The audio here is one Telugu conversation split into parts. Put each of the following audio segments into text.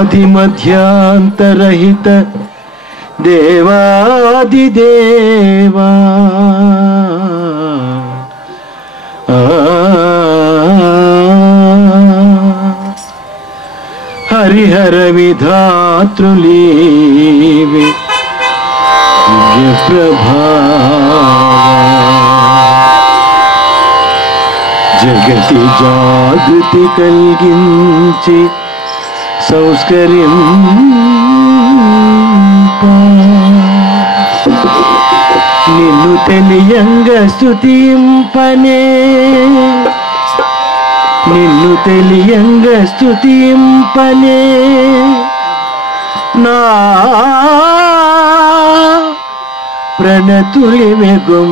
ఆది మధ్యాంతరహిత దేవాదిదేవా హరిహర విధాతృలీవి దివ్యప్రభా జగతి జాగృతి కలిగించి సంస్కరింప నిన్ను తెలియంగా స్తుతింపనే నిన్ను తెలియంగా స్తుతింపనే నా ప్రణతులివెగుం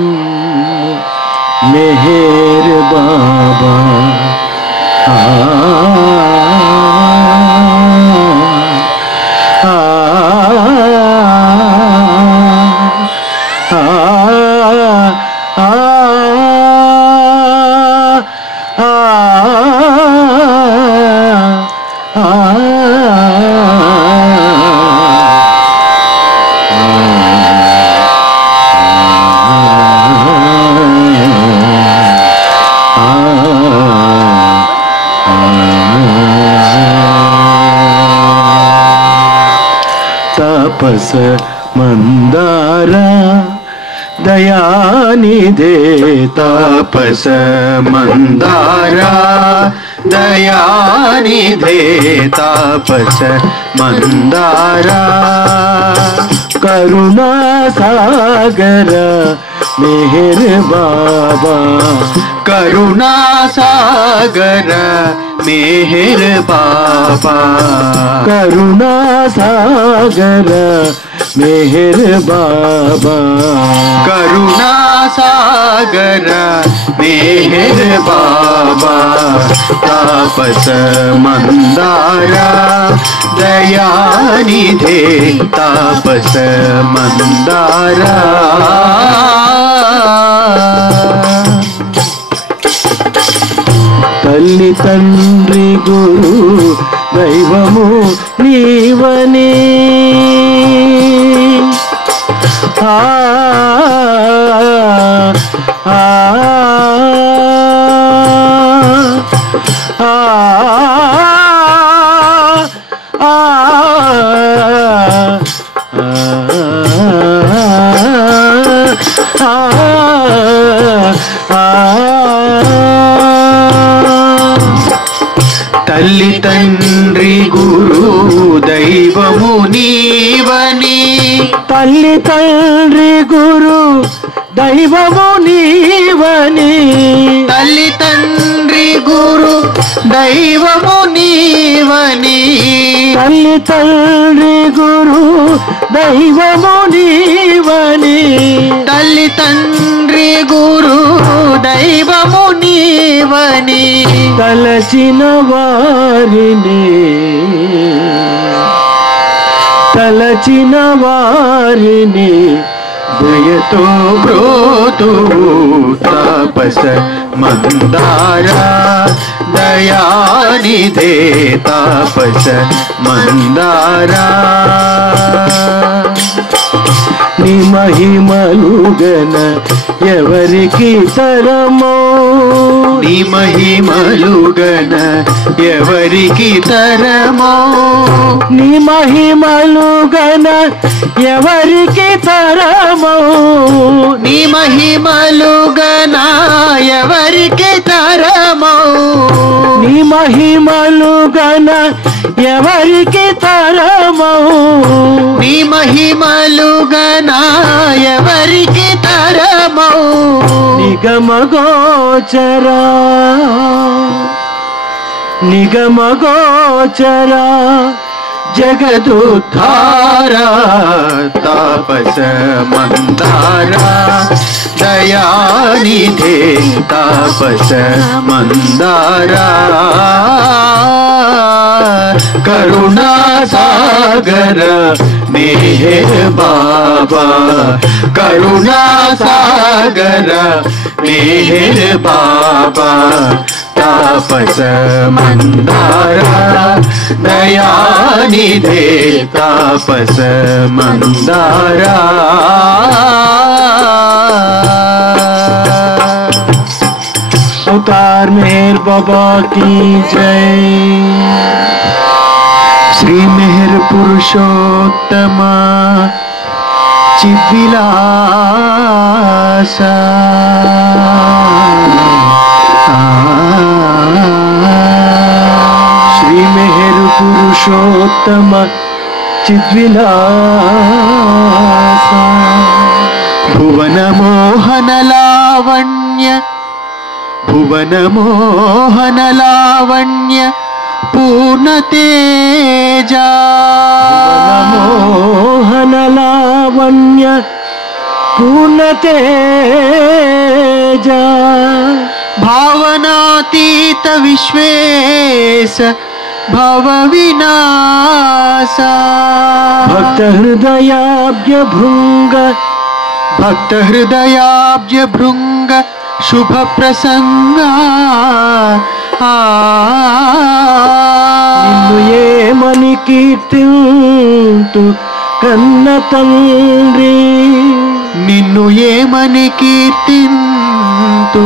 మెహర్ బాబా तापस मंदारा दयानिधे तापस मंदारा दयानिधे तापस मंदारा करुणा सागर मेहर बाबा करुणा सागर मेहर बाबा करुणा सागर मेहर बाबा करुणा सागर मेहर बाबा तापस मंदारा दयानिधे तापस मंदारा తల్లి తండ్రి గురు దైవము నీవనే తల్లి తండ్రి గురు దైవము నీవని తల్లి తండ్రి గురు దైవము నీవని తల్లి తండ్రి గురు దైవము నీవని తల్లి తండ్రి గురు దైవము నీవని తల్లి తండ్రి గురు దైవము నీవని తలచిన వారిని తలచిన వారిని దయతో బ్రోతు తాపస మందారా దయానిధే తాపస మందారా నీ మహిమలుగన ఎవరికి తరమో నీ మహిమలుగన ఎవరికి తరమో నీ మహిమలుగన ఎవరికి తరమో నీ మహిమలుగన ఎవరికి తరమో నీ మహిమలుగన ఎవరికి తరమో నీ మహిమలుగన ఎవరికి తరమో నిగమగోచరా నిగమగోచరా జగదుద్ధారా తాపస మందారా దయానిధే తాపస మందారా కరుణా సాగర मेहर बाबा करुणा सागर मेहर बाबा तापस मंदारा दया निधे तापस मंदारा। अवतार मेहर बाबा की जय। श्री मेहर पुरुषोत्तम चिद्विलासा। श्री मेहर पुरुषोत्तम चिद्विलासा। भुवन मोहन लावण्य भुवन मोहन लावण्य पूर्ण तेजा। मोहन लावण्य पूर्ण तेजा। भावनातीत विश्वेश भव विनाशा। भक्त हृदयाब्ज भृंग भक्त हृदयाब्ज भृंग शुभ प्रसंगा। నిన్ను ఏమని కీర్తింతు కన్న తండ్రి। నిన్ను ఏమని కీర్తింతు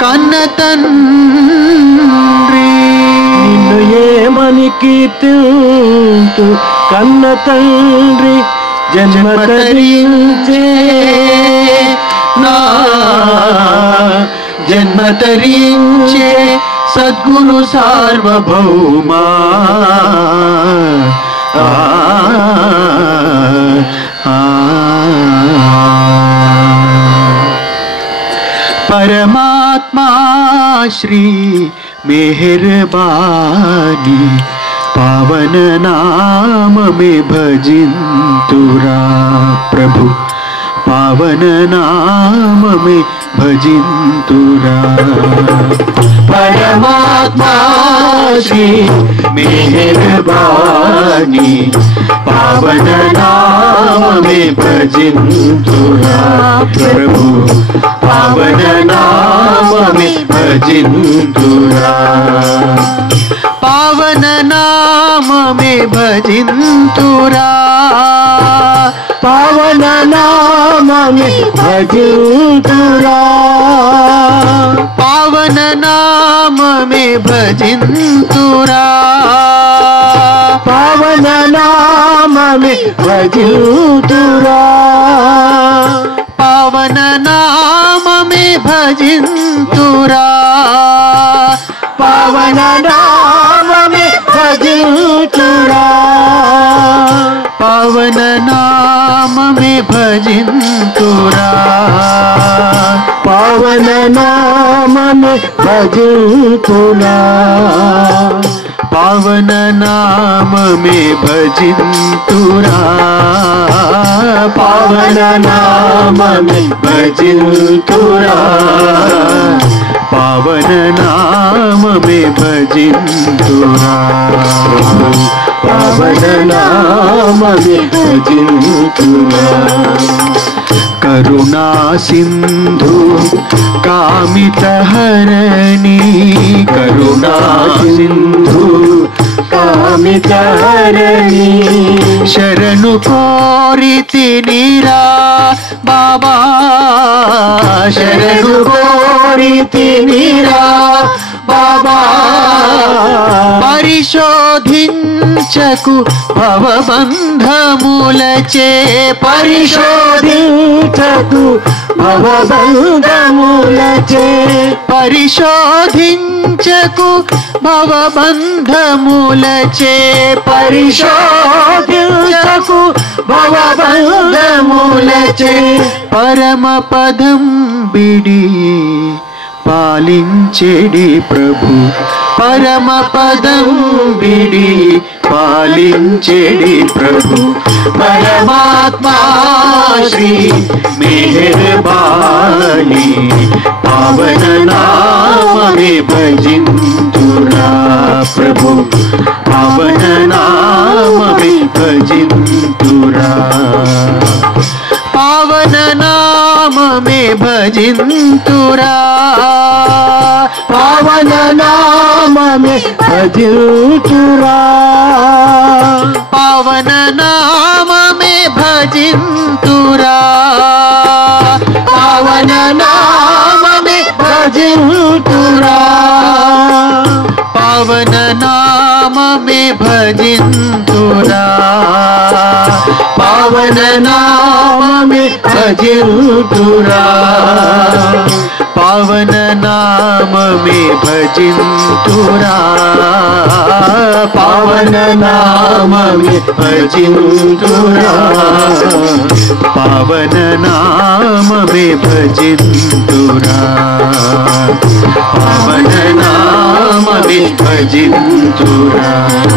కన్న తండ్రి। నిన్ను ఏమని కీర్తింతు కన్న తండ్రి। జన్మ తరించే నా జన్మ తరించే సద్గురు సార్వభౌమా। परमात्मा श्री मेहरबानी पावन नाम में भजिंतुरा प्रभु। पावन नाम में भजिंतुरा। परमात्मा श्री मेहरबानी पावन नाम में भजिंतुरा प्रभु। पावन नाम में भजिंतुरा। पावन नाम में भजिंतुरा। पावन नाम में भजिंतुरा। पावन नाम में भजिंतुरा। पावन नाम में भजिंतुरा। पावन नाम में भजिंतुरा। पावन नाम में भजिंतुरा। पावन नाम में भजिंतुरा। पावन नाम में भजिंतुरा। पावन नाम में भजिंतुरा। पावन नाम में भजिंतुरा। पावन नाम में भजिंतुरा। पावन नाम में भजिंतुरा। करुणा सिंधु कामित हरणी। करुणा सिंधु कामित हरणी। शरणु कोरिति नीरा बाबा। शरणु कोरिति नीरा बाबा। परिशोधिंचकु भवबंधमुलचे। परिशोधिंचकु भवबंधमुलचे। परिशोधिंचकु भवबंधमुलचे। परिशोधिंचकु भवबंधमुलचे। परम पदं बिडी पालिंचेडी प्रभु। परम पदं बिडी पालिंचेडी प्रभु। परमात्मा श्री मेहरबानी पावन नाम में भजिंतुरा प्रभु। पावन नाम में भजिंतुरा। पावन नाम में भजिंतुरा। पावन नाम में भजिंतुरा। మే భజింతురా పావన నామ మే భజింతురా पावन नाम में भजिंतुरा पावन नाम में भजिंतुरा पावन नाम में भजिंतुरा पावन नाम में भजिंतुरा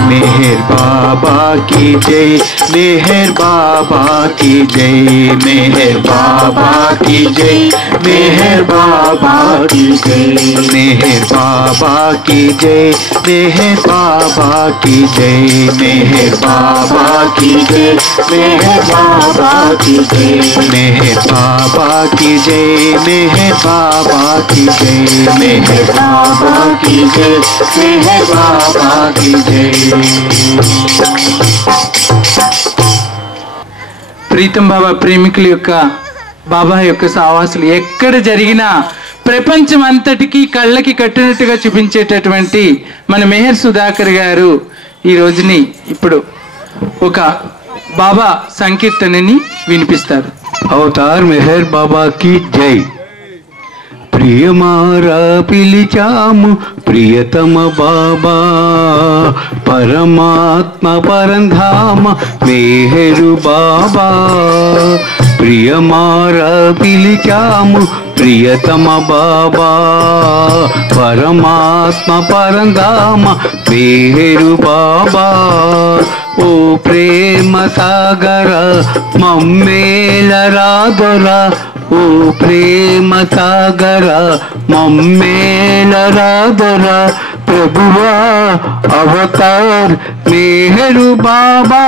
मेहर बाबा की जय मेहर बाबा की जय मेहर बाबा की जय मेहर बाबा की जय मेहर बाबा की जय मेहर बाबा की जय मेहर बाबा की जय मेहर बाबा की जय मेहर बाबा की जय मेहर बाबा की जय मेहर बाबा की जय मेहर बाबा की जय। ప్రీతం బాబా ప్రేమికుల యొక్క బాబా యొక్క సావాసులు ఎక్కడ జరిగినా ప్రపంచం అంతటికి కళ్ళకి కట్టినట్టుగా చూపించేటటువంటి మన మెహర్ సుధాకర్ గారు ఈ రోజుని ఇప్పుడు ఒక బాబా సంకీర్తనని వినిపిస్తారు. అవతార్ మెహర్ బాబా की जय। ప్రియమారా పిలిచాము ప్రియతమ బాబా పరమాత్మ పరంధామ మెహరు బాబా ప్రియమారా పిలిచాము ప్రియతమ బాబా పరమాత్మ పరంధామ మెహరు బాబా ఓ ప్రేమ సాగర మమ్మేలరాదొరా ఓ ప్రేమ సాగర మమ్మేలరాదొరా ప్రభువా అవతార్ మెహరు బాబా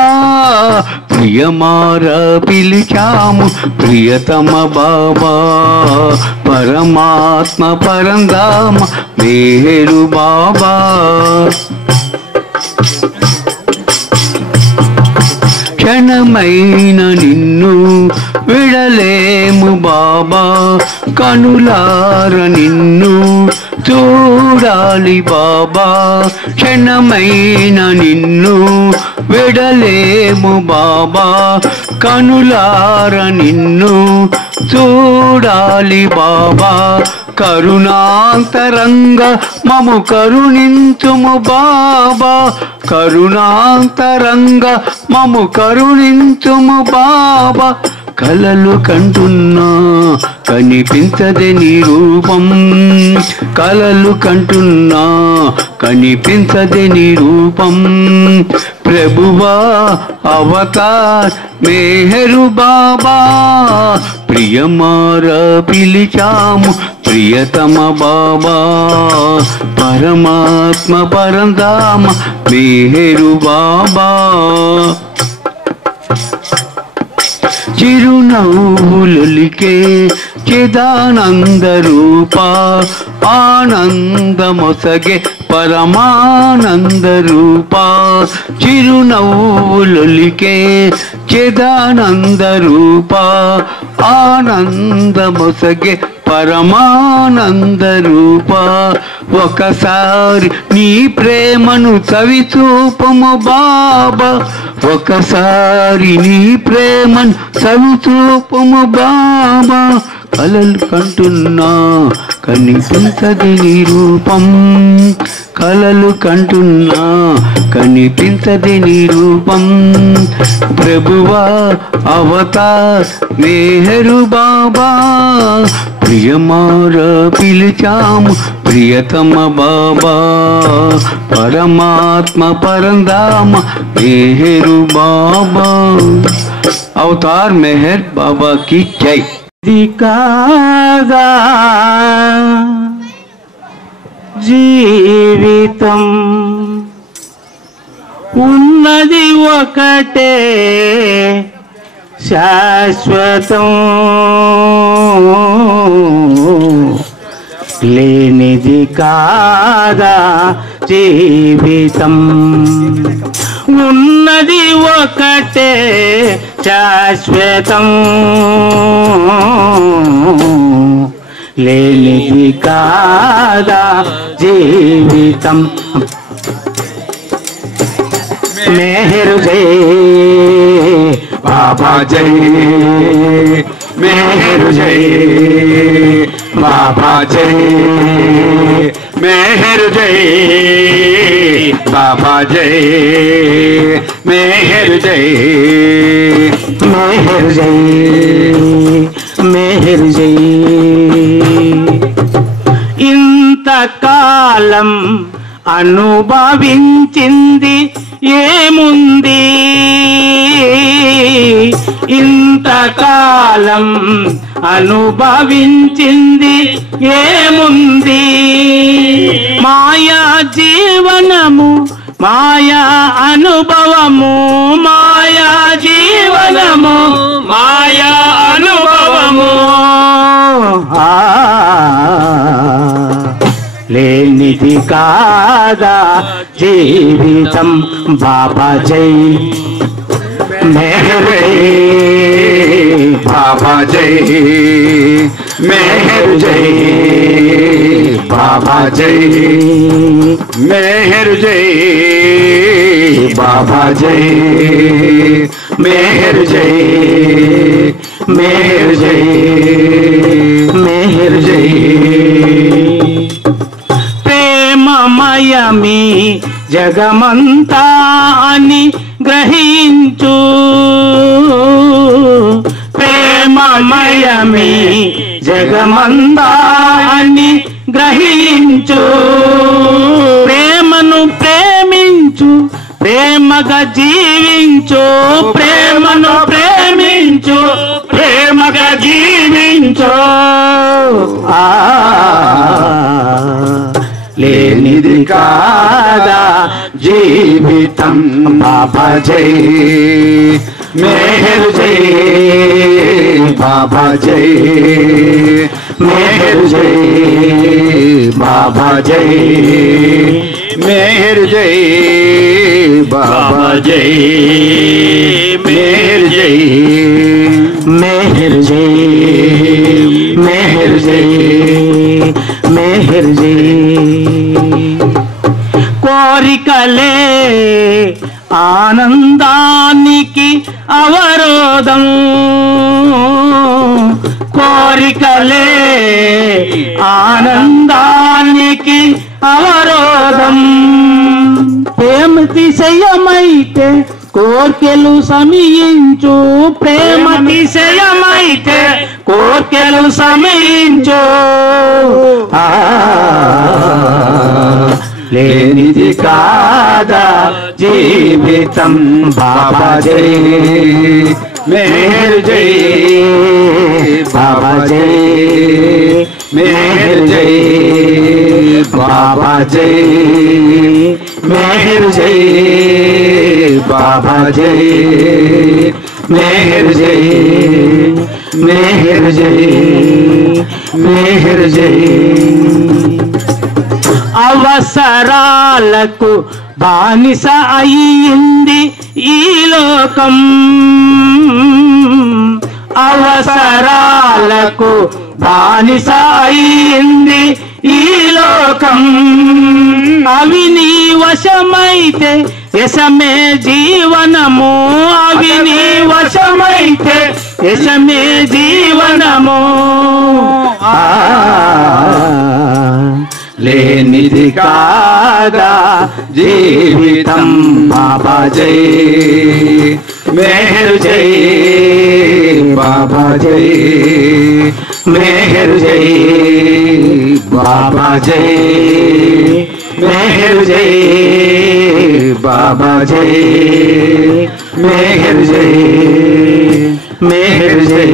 ప్రియమార పిలిచాము ప్రియతమ బాబా పరమాత్మ పరంధామ మెహరు బాబా క్షణమైన నిన్ను విడలేము బాబా కనులార నిన్ను చూడాలి బాబా క్షణమైన నిన్ను విడలేము బాబా కనులార నిన్ను చూడాలి బాబా కరుణాంతరంగ మము కరుణించుము బాబా కరుణాంతరంగ మము కరుణించుము బాబా కలలు కంటున్నా కనిపించదే నీ రూపం కలలు కంటున్నా కనిపించదే నీ రూపం ప్రభువా అవతార్ మెహరు బాబా ప్రియమార పిలిచాము ప్రియతమ బాబా పరమాత్మ పరంధామ మెహరు బాబా చిరునవ్వులొలికే చిదానంద రూప ఆనందమొసగే పరమానంద రూప చిరునవ్వులొలికే చిదానంద రూప ఆనందమొసగే పరమానంద రూప ఒకసారి నీ ప్రేమను చవిచూపము బాబా ఒకసారి నీ ప్రేమను చవిచూపము బాబా కలలు కంటున్నా కనిపించది నీ రూపం కలలు కంటున్నా కనిపించది నీ రూపం ప్రభువా అవతార్ మెహరు బాబా ప్రియమార పిలిచాము ప్రియతమ బాబా పరమాత్మ పరంధామ మెహరు బాబా అవతార్ మెహర్ బాబా की जय। కాదా జీవితం ఉన్నది ఒకటే శాశ్వతం లేనిది కాదా జీవితం ఉన్నది ఒకటే శాశ్వతం లేనిది కాదా జీవితం मेहर जय बाबा जय मेहर जय बाबा जय मेहर जय बाबा जय मेहर जय मेहर जय मेहर जय ఇంతకాలం అనుభవించింది ఏముంది ఇంతకాలం అనుభవించింది ఏముంది మాయా జీవనము మాయా అనుభవము మాయా జీవనము మాయా అనుభవము లేనిది కాదా జీవితం బాబా జై మెహర్ జై बाबा जय मेहर जय बाबा जय मेहर जय बाबा जय मेहर जय मेहर जय मेहर जय ప్రేమమయమి జగమంతా అని గ్రహించు ప్రేమమయమి జగమంతా అని గ్రహించు ప్రేమను ప్రేమించు ప్రేమగా జీవించు ప్రేమను ప్రేమించు ప్రేమగా జీవించు లేనిది కాదా జీవితం బాబా జై మెహర్ జై बाबा जय మెహర్ జై बाबा जय मेहर जय बाबा जय मेहर जय మెహర్ జై మెహర్ జై మెహర్ జై కోరికలే ఆనందానికి అవరోధం కోరికలే ఆనందానికి అవరోధం ప్రేమతిశయమైతే కోర్కెలు సమయించు ప్రేమతిశయమైతే కోర్కెలు సమయించు లేనిది కాదా జీవితం బాబా జై मेहर जय బాబా జై मेहर जय బాబా జై మెహర్ జై बाबा जय మెహర్ జై మెహర్ జై మెహర్ జై అవసరాలకు బానిస అయ్యింది ఈ లోకం అవసరాలకు బానిస అయ్యింది ఈ లోకం అవి నీ వశమైతే యశమే జీవనము అవి నీ వశమైతే యశమే జీవనము లేనిది కాదా జీవితం బాబా జై మెహర్ జై బాబా జై మెహర్ జై బాబా జై మెహర్ జై బాబా జై మెహర్ జై మెహర్ జై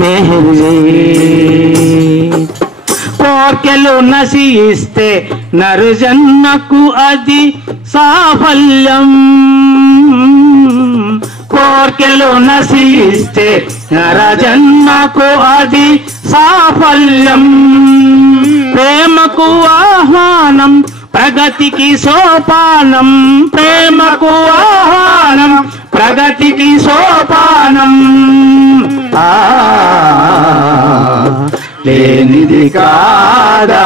మెహర్ జై కోర్కెలు నశిస్తే నరుజన్నకు అది సాఫల్యం కోర్కెలు నశిస్తే నరజన్నకు అది సాఫల్యం ప్రేమకు ఆహ్వానం ప్రగతికి సోపానం ప్రేమకు ఆహ్వానం ప్రగతికి సోపానం లేనిది కాదా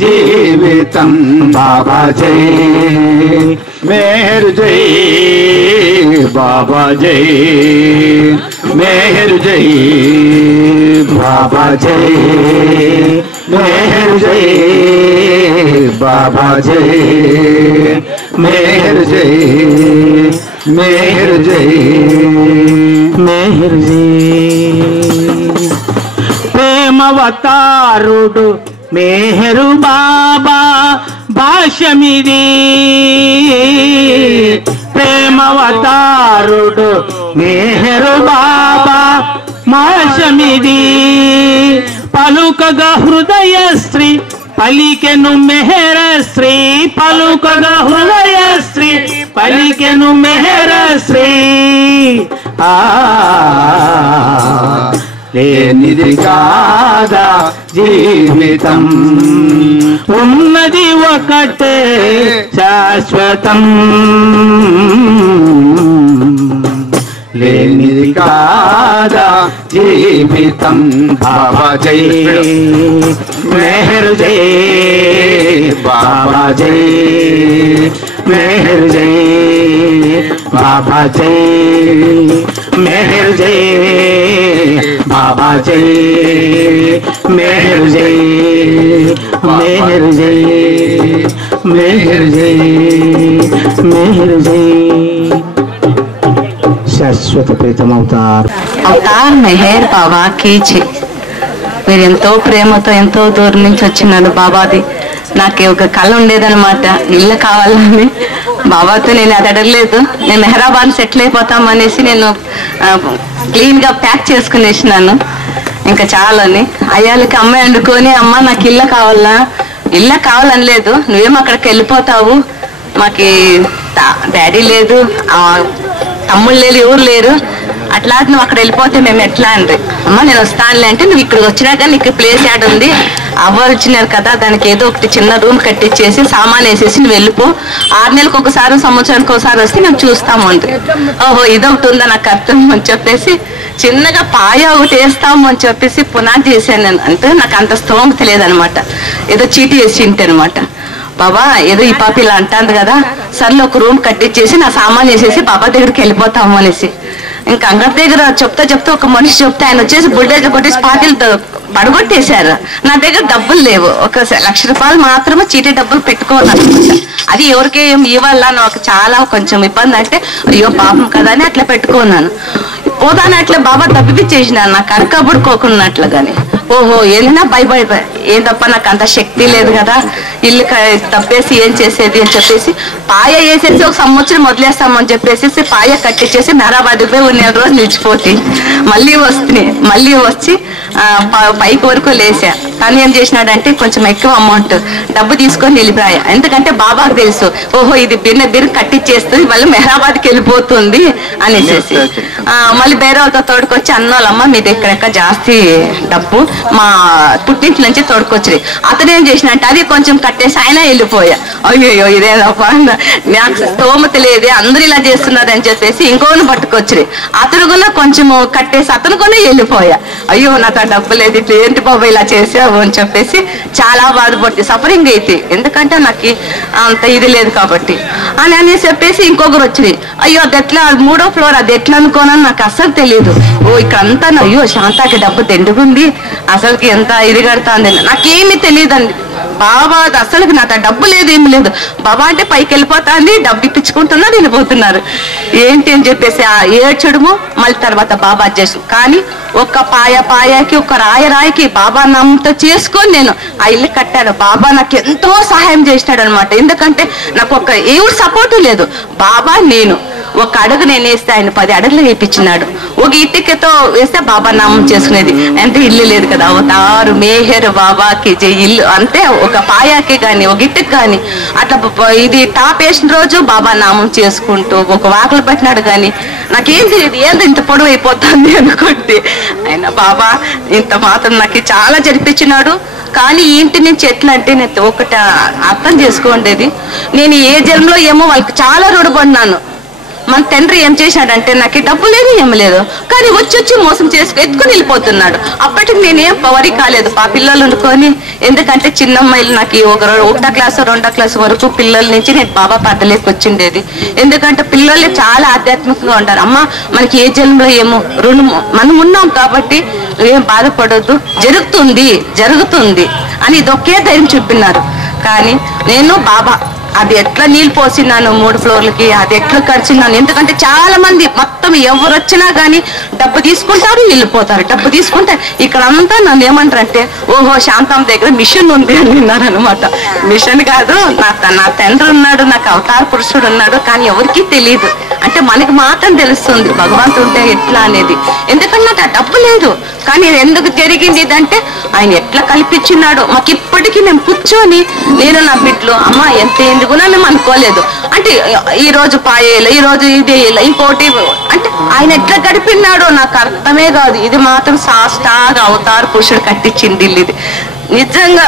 జీవితం బాబా జై मेहर जय बाबा जय, मेहर जय बाबा जय, मेहर जय बाबा जय, मेहर जय, मेहर जय, मेहर जय। ప్రేమవతారుడు మేహరు బాబా భాష్యమిది, ప్రేమవతారుడు మేహరు బాబా భాష్యమిది. పలుకగా హృదయ స్త్రీ పలికెను మెహర శ్రీ, పలుకగా హృదయ స్త్రీ పలికెను మెహర శ్రీ. లేనిది కాదా జీవితం, ఉన్నది ఒకటే శాశ్వతం. లేనిది కాదా జీవితం. బాబా జై మెహర్ జై బాబా జై, మెహర్ జై బాబా జై, మెహర్ జై బాబా జై, మెహర్ జై, మెహర్ జై, మెహర్ జై, మెహర్ జై. శాశ్వత ప్రీతమవుతారు. అవతార్ మెహర్ బాబా కీచి. మీరు ఎంతో ప్రేమతో ఎంతో దూరం నుంచి వచ్చినారు బాబాది. నాకు ఒక కళ ఉండేదన్నమాట, ఇల్లు కావాలని. బాబాతో నేను అది అడగలేదు, నేను మెహరాబాద్ సెటిల్ అయిపోతామనేసి నేను క్లీన్గా ప్యాక్ చేసుకునేసినాను. ఇంకా చాలని అయ్యాలకి అమ్మాయి వండుకొని, అమ్మ నాకు ఇల్లు కావాలా, ఇల్లు కావాలని లేదు, నువ్వేమో అక్కడికి వెళ్ళిపోతావు, మాకు డాడీ లేదు, తమ్ముళ్ళు లేదు, ఎవరు లేరు, అట్లా నువ్వు అక్కడ వెళ్ళిపోతే మేము ఎట్లా అంటే, అమ్మ నేను వస్తానులే అంటే, నువ్వు ఇక్కడికి వచ్చినాక నీకు ప్లేస్ యాడ్ ఉంది, అవ్వరు వచ్చినారు కదా, దానికి ఏదో ఒకటి చిన్న రూమ్ కట్టించేసి సామాన్ వేసేసి నువ్వు వెళ్ళిపో, 6 నెలలకు ఒకసారి సంవత్సరానికి ఒకసారి వస్తే మేము చూస్తాము అంటే. ఓహో ఇదొకటి ఉందా నాకు అర్థం అని చెప్పేసి చిన్నగా పాయ ఒకటి వేస్తాము అని చెప్పేసి పునాది చేశాను నేను. అంటే నాకు అంత స్తోమత లేదనమాట, ఏదో చీటీ వేసి ఇంటి అనమాట. బాబా ఏదో ఈ పాప ఇలా అంటాంది కదా, సర్లో ఒక రూమ్ కట్టించేసి నా సామాన్ వేసేసి బాబా దగ్గరికి వెళ్ళిపోతాము అనేసి. ఇంకా అంగడి దగ్గర చెప్తా ఒక మనిషి చెప్తే ఆయన వచ్చేసి బుల్డేజర్ కొట్టేసి పార్టీలతో పడగొట్టేశారు. నా దగ్గర డబ్బులు లేవు, ఒక 1,00,000 రూపాయలు మాత్రమే చీటీ డబ్బులు పెట్టుకోవాలన్నమాట. అది ఎవరికి ఏం ఇవ్వాలా నాకు చాలా కొంచెం ఇబ్బంది, అంటే అయ్యో పాపం కదా అని అట్లా పెట్టుకున్నాను. పోతాను అట్లా బాబా తప్పిపించేసినాను, నాకు అరకబుడుకోకున్నట్లు. కానీ ఓహో ఏదైనా భయపడి ఏం తప్ప నాకు అంత శక్తి లేదు కదా, ఇల్లు తప్పేసి ఏం చేసేది అని చెప్పేసి పాయ వేసేసి ఒక సంవత్సరం వదిలేస్తామని చెప్పేసి పాయ కట్టించేసి మెహరాబాద్కి పోయి 1 నెల రోజు నిలిచిపోతే మళ్ళీ వచ్చి పైకి వరకు లేసా. తను ఏం చేసినాడంటే కొంచెం ఎక్కువ అమౌంట్ డబ్బు తీసుకొని వెళ్ళిపోయా. ఎందుకంటే బాబాకు తెలుసు, ఓహో ఇది బిర్రు కట్టించేస్తుంది, మళ్ళీ మెహరాబాద్కి వెళ్ళిపోతుంది అనేసి. మళ్ళీ వేరే వాళ్ళతో తోడుకొచ్చి అన్నోళ్ళమ్మ మీ దగ్గర జాస్తి డబ్బు మా పుట్టింటి నుంచి తోడుకొచ్చి, అతను ఏం చేసిన అంటే అది కొంచెం కట్టేసి ఆయన వెళ్ళిపోయా. అయ్యో ఇదేనప్ప నాకు స్తోమత లేదే, అందరూ ఇలా చేస్తున్నారు అని చెప్పేసి ఇంకోని పట్టుకొచ్చి అతను కూడా కొంచెం కట్టేసి అతను కూడా వెళ్ళిపోయా. అయ్యో నాకు ఆ డబ్బు లేదు, ఇట్లా ఏంటి బాబా ఇలా చేసావు అని చెప్పేసి చాలా బాధపడుతుంది, సఫరింగ్ అయితే, ఎందుకంటే నాకు అంత ఇది లేదు కాబట్టి అని చెప్పేసి ఇంకొకరు వచ్చి అయ్యో అది ఎట్లా 3వ ఫ్లోర్ అది ఎట్లా అనుకోనని నాకు అసలు తెలియదు. ఓ ఇక్కడ అంతా అయ్యో శాంతాకి డబ్బు తెండుకుంది, అసలుకి ఎంత ఇది కడతాంది నాకేమీ తెలియదండి. బాబా అసలుకి నాకు డబ్బు లేదు, ఏమి లేదు. బాబా అంటే పైకి వెళ్ళిపోతాంది, డబ్బు ఇప్పించుకుంటున్నారు, వెళ్ళిపోతున్నారు ఏంటి అని చెప్పేసి ఆ ఏడ్చడము. మళ్ళీ తర్వాత బాబా చేసు, కానీ ఒక్క పాయకి ఒక రాయికి బాబా నమ్మతో చేసుకొని నేను ఆ ఇల్లు కట్టాను. బాబా నాకు ఎంతో సహాయం చేసినాడు అనమాట. ఎందుకంటే నాకు ఒక ఎవరు సపోర్టు లేదు, బాబా నేను ఒక అడుగు నేను వేస్తే ఆయన 10 అడుగులు వేయించినాడు. ఒక ఇటుకతో వేస్తే బాబా నామం చేసుకునేది. అంటే ఇల్లు లేదు కదా, అవతారు మెహర్ బాబాకి ఇల్లు అంటే ఒక పాయాకి కానీ ఒక ఇటుకు కానీ అట్లా ఇది టాప్ వేసిన రోజు బాబా నామం చేసుకుంటూ ఒక వాకులు పెట్టినాడు. కానీ నాకేం తెలియదు, ఏందో ఇంత పొడవు అయిపోతుంది అనుకుంటే ఆయన బాబా ఇంత మాత్రం నాకు చాలా జరిపించినాడు. కానీ ఇంటి నుంచి ఎట్లా అంటే నేను ఒకటి అర్థం చేసుకోండేది, నేను ఏ జన్మలో ఏమో వాళ్ళకి చాలా రుణపడినాను. మన తండ్రి ఏం చేశాడంటే నాకు డబ్బు లేదు ఏం లేదు, కానీ వచ్చి మోసం చేసుకు ఎత్తుకుని వెళ్ళిపోతున్నాడు. అప్పటికి నేనేం వరి కాలేదు ఆ పిల్లలు అనుకొని. ఎందుకంటే చిన్నమ్మాయిలు నాకు ఒకటో క్లాసు 2వ క్లాసు వరకు పిల్లల నుంచి నేను బాబా పాటలేకి వచ్చిండేది. ఎందుకంటే పిల్లలు చాలా ఆధ్యాత్మికంగా ఉంటారు. అమ్మ మనకి ఏ జన్మలో ఏమో రుణము మనం ఉన్నాం కాబట్టి ఏం బాధపడొద్దు, జరుగుతుంది అని ఇదొకే ధైర్యం చెప్పినారు. కానీ నేను బాబా అది ఎట్లా నీళ్ళు పోసినాను 3 ఫ్లోర్లకి, అది ఎట్లా ఖర్చున్నాను. ఎందుకంటే చాలా మంది మొత్తం ఎవరు వచ్చినా కానీ డబ్బు తీసుకుంటారు వెళ్ళిపోతారు, డబ్బు తీసుకుంటారు. ఇక్కడ అంతా నన్ను ఏమంటారంటే ఓహో శాంతం దగ్గర మిషన్ ఉంది అని విన్నారు అనమాట. మిషన్ కాదు, నా తండ్రి ఉన్నాడు, నాకు అవతార పురుషుడు ఉన్నాడు, కానీ ఎవరికి తెలియదు. అంటే మనకి మాత్రం తెలుస్తుంది భగవంతుడు ఉంటే ఎట్లా అనేది. ఎందుకంటే నాకు ఆ డబ్బు లేదు, కానీ ఎందుకు జరిగింది ఇదంటే ఆయన ఎట్లా కల్పించినాడో మాకు. ఇప్పటికీ మేము కూర్చొని నేను నా బిడ్డలు అమ్మ ఎంత ఎందుకున్నా మేము అనుకోలేదు. అంటే ఈ రోజు పాయేలు, ఈ రోజు ఇది ఇంకోటి, అంటే ఆయన ఎట్లా గడిపినాడో నాకు అర్థమే కాదు. ఇది మాత్రం సాష్టాగా అవతార పురుషుడు కట్టించింది ఇల్లు. ఇది నిజంగా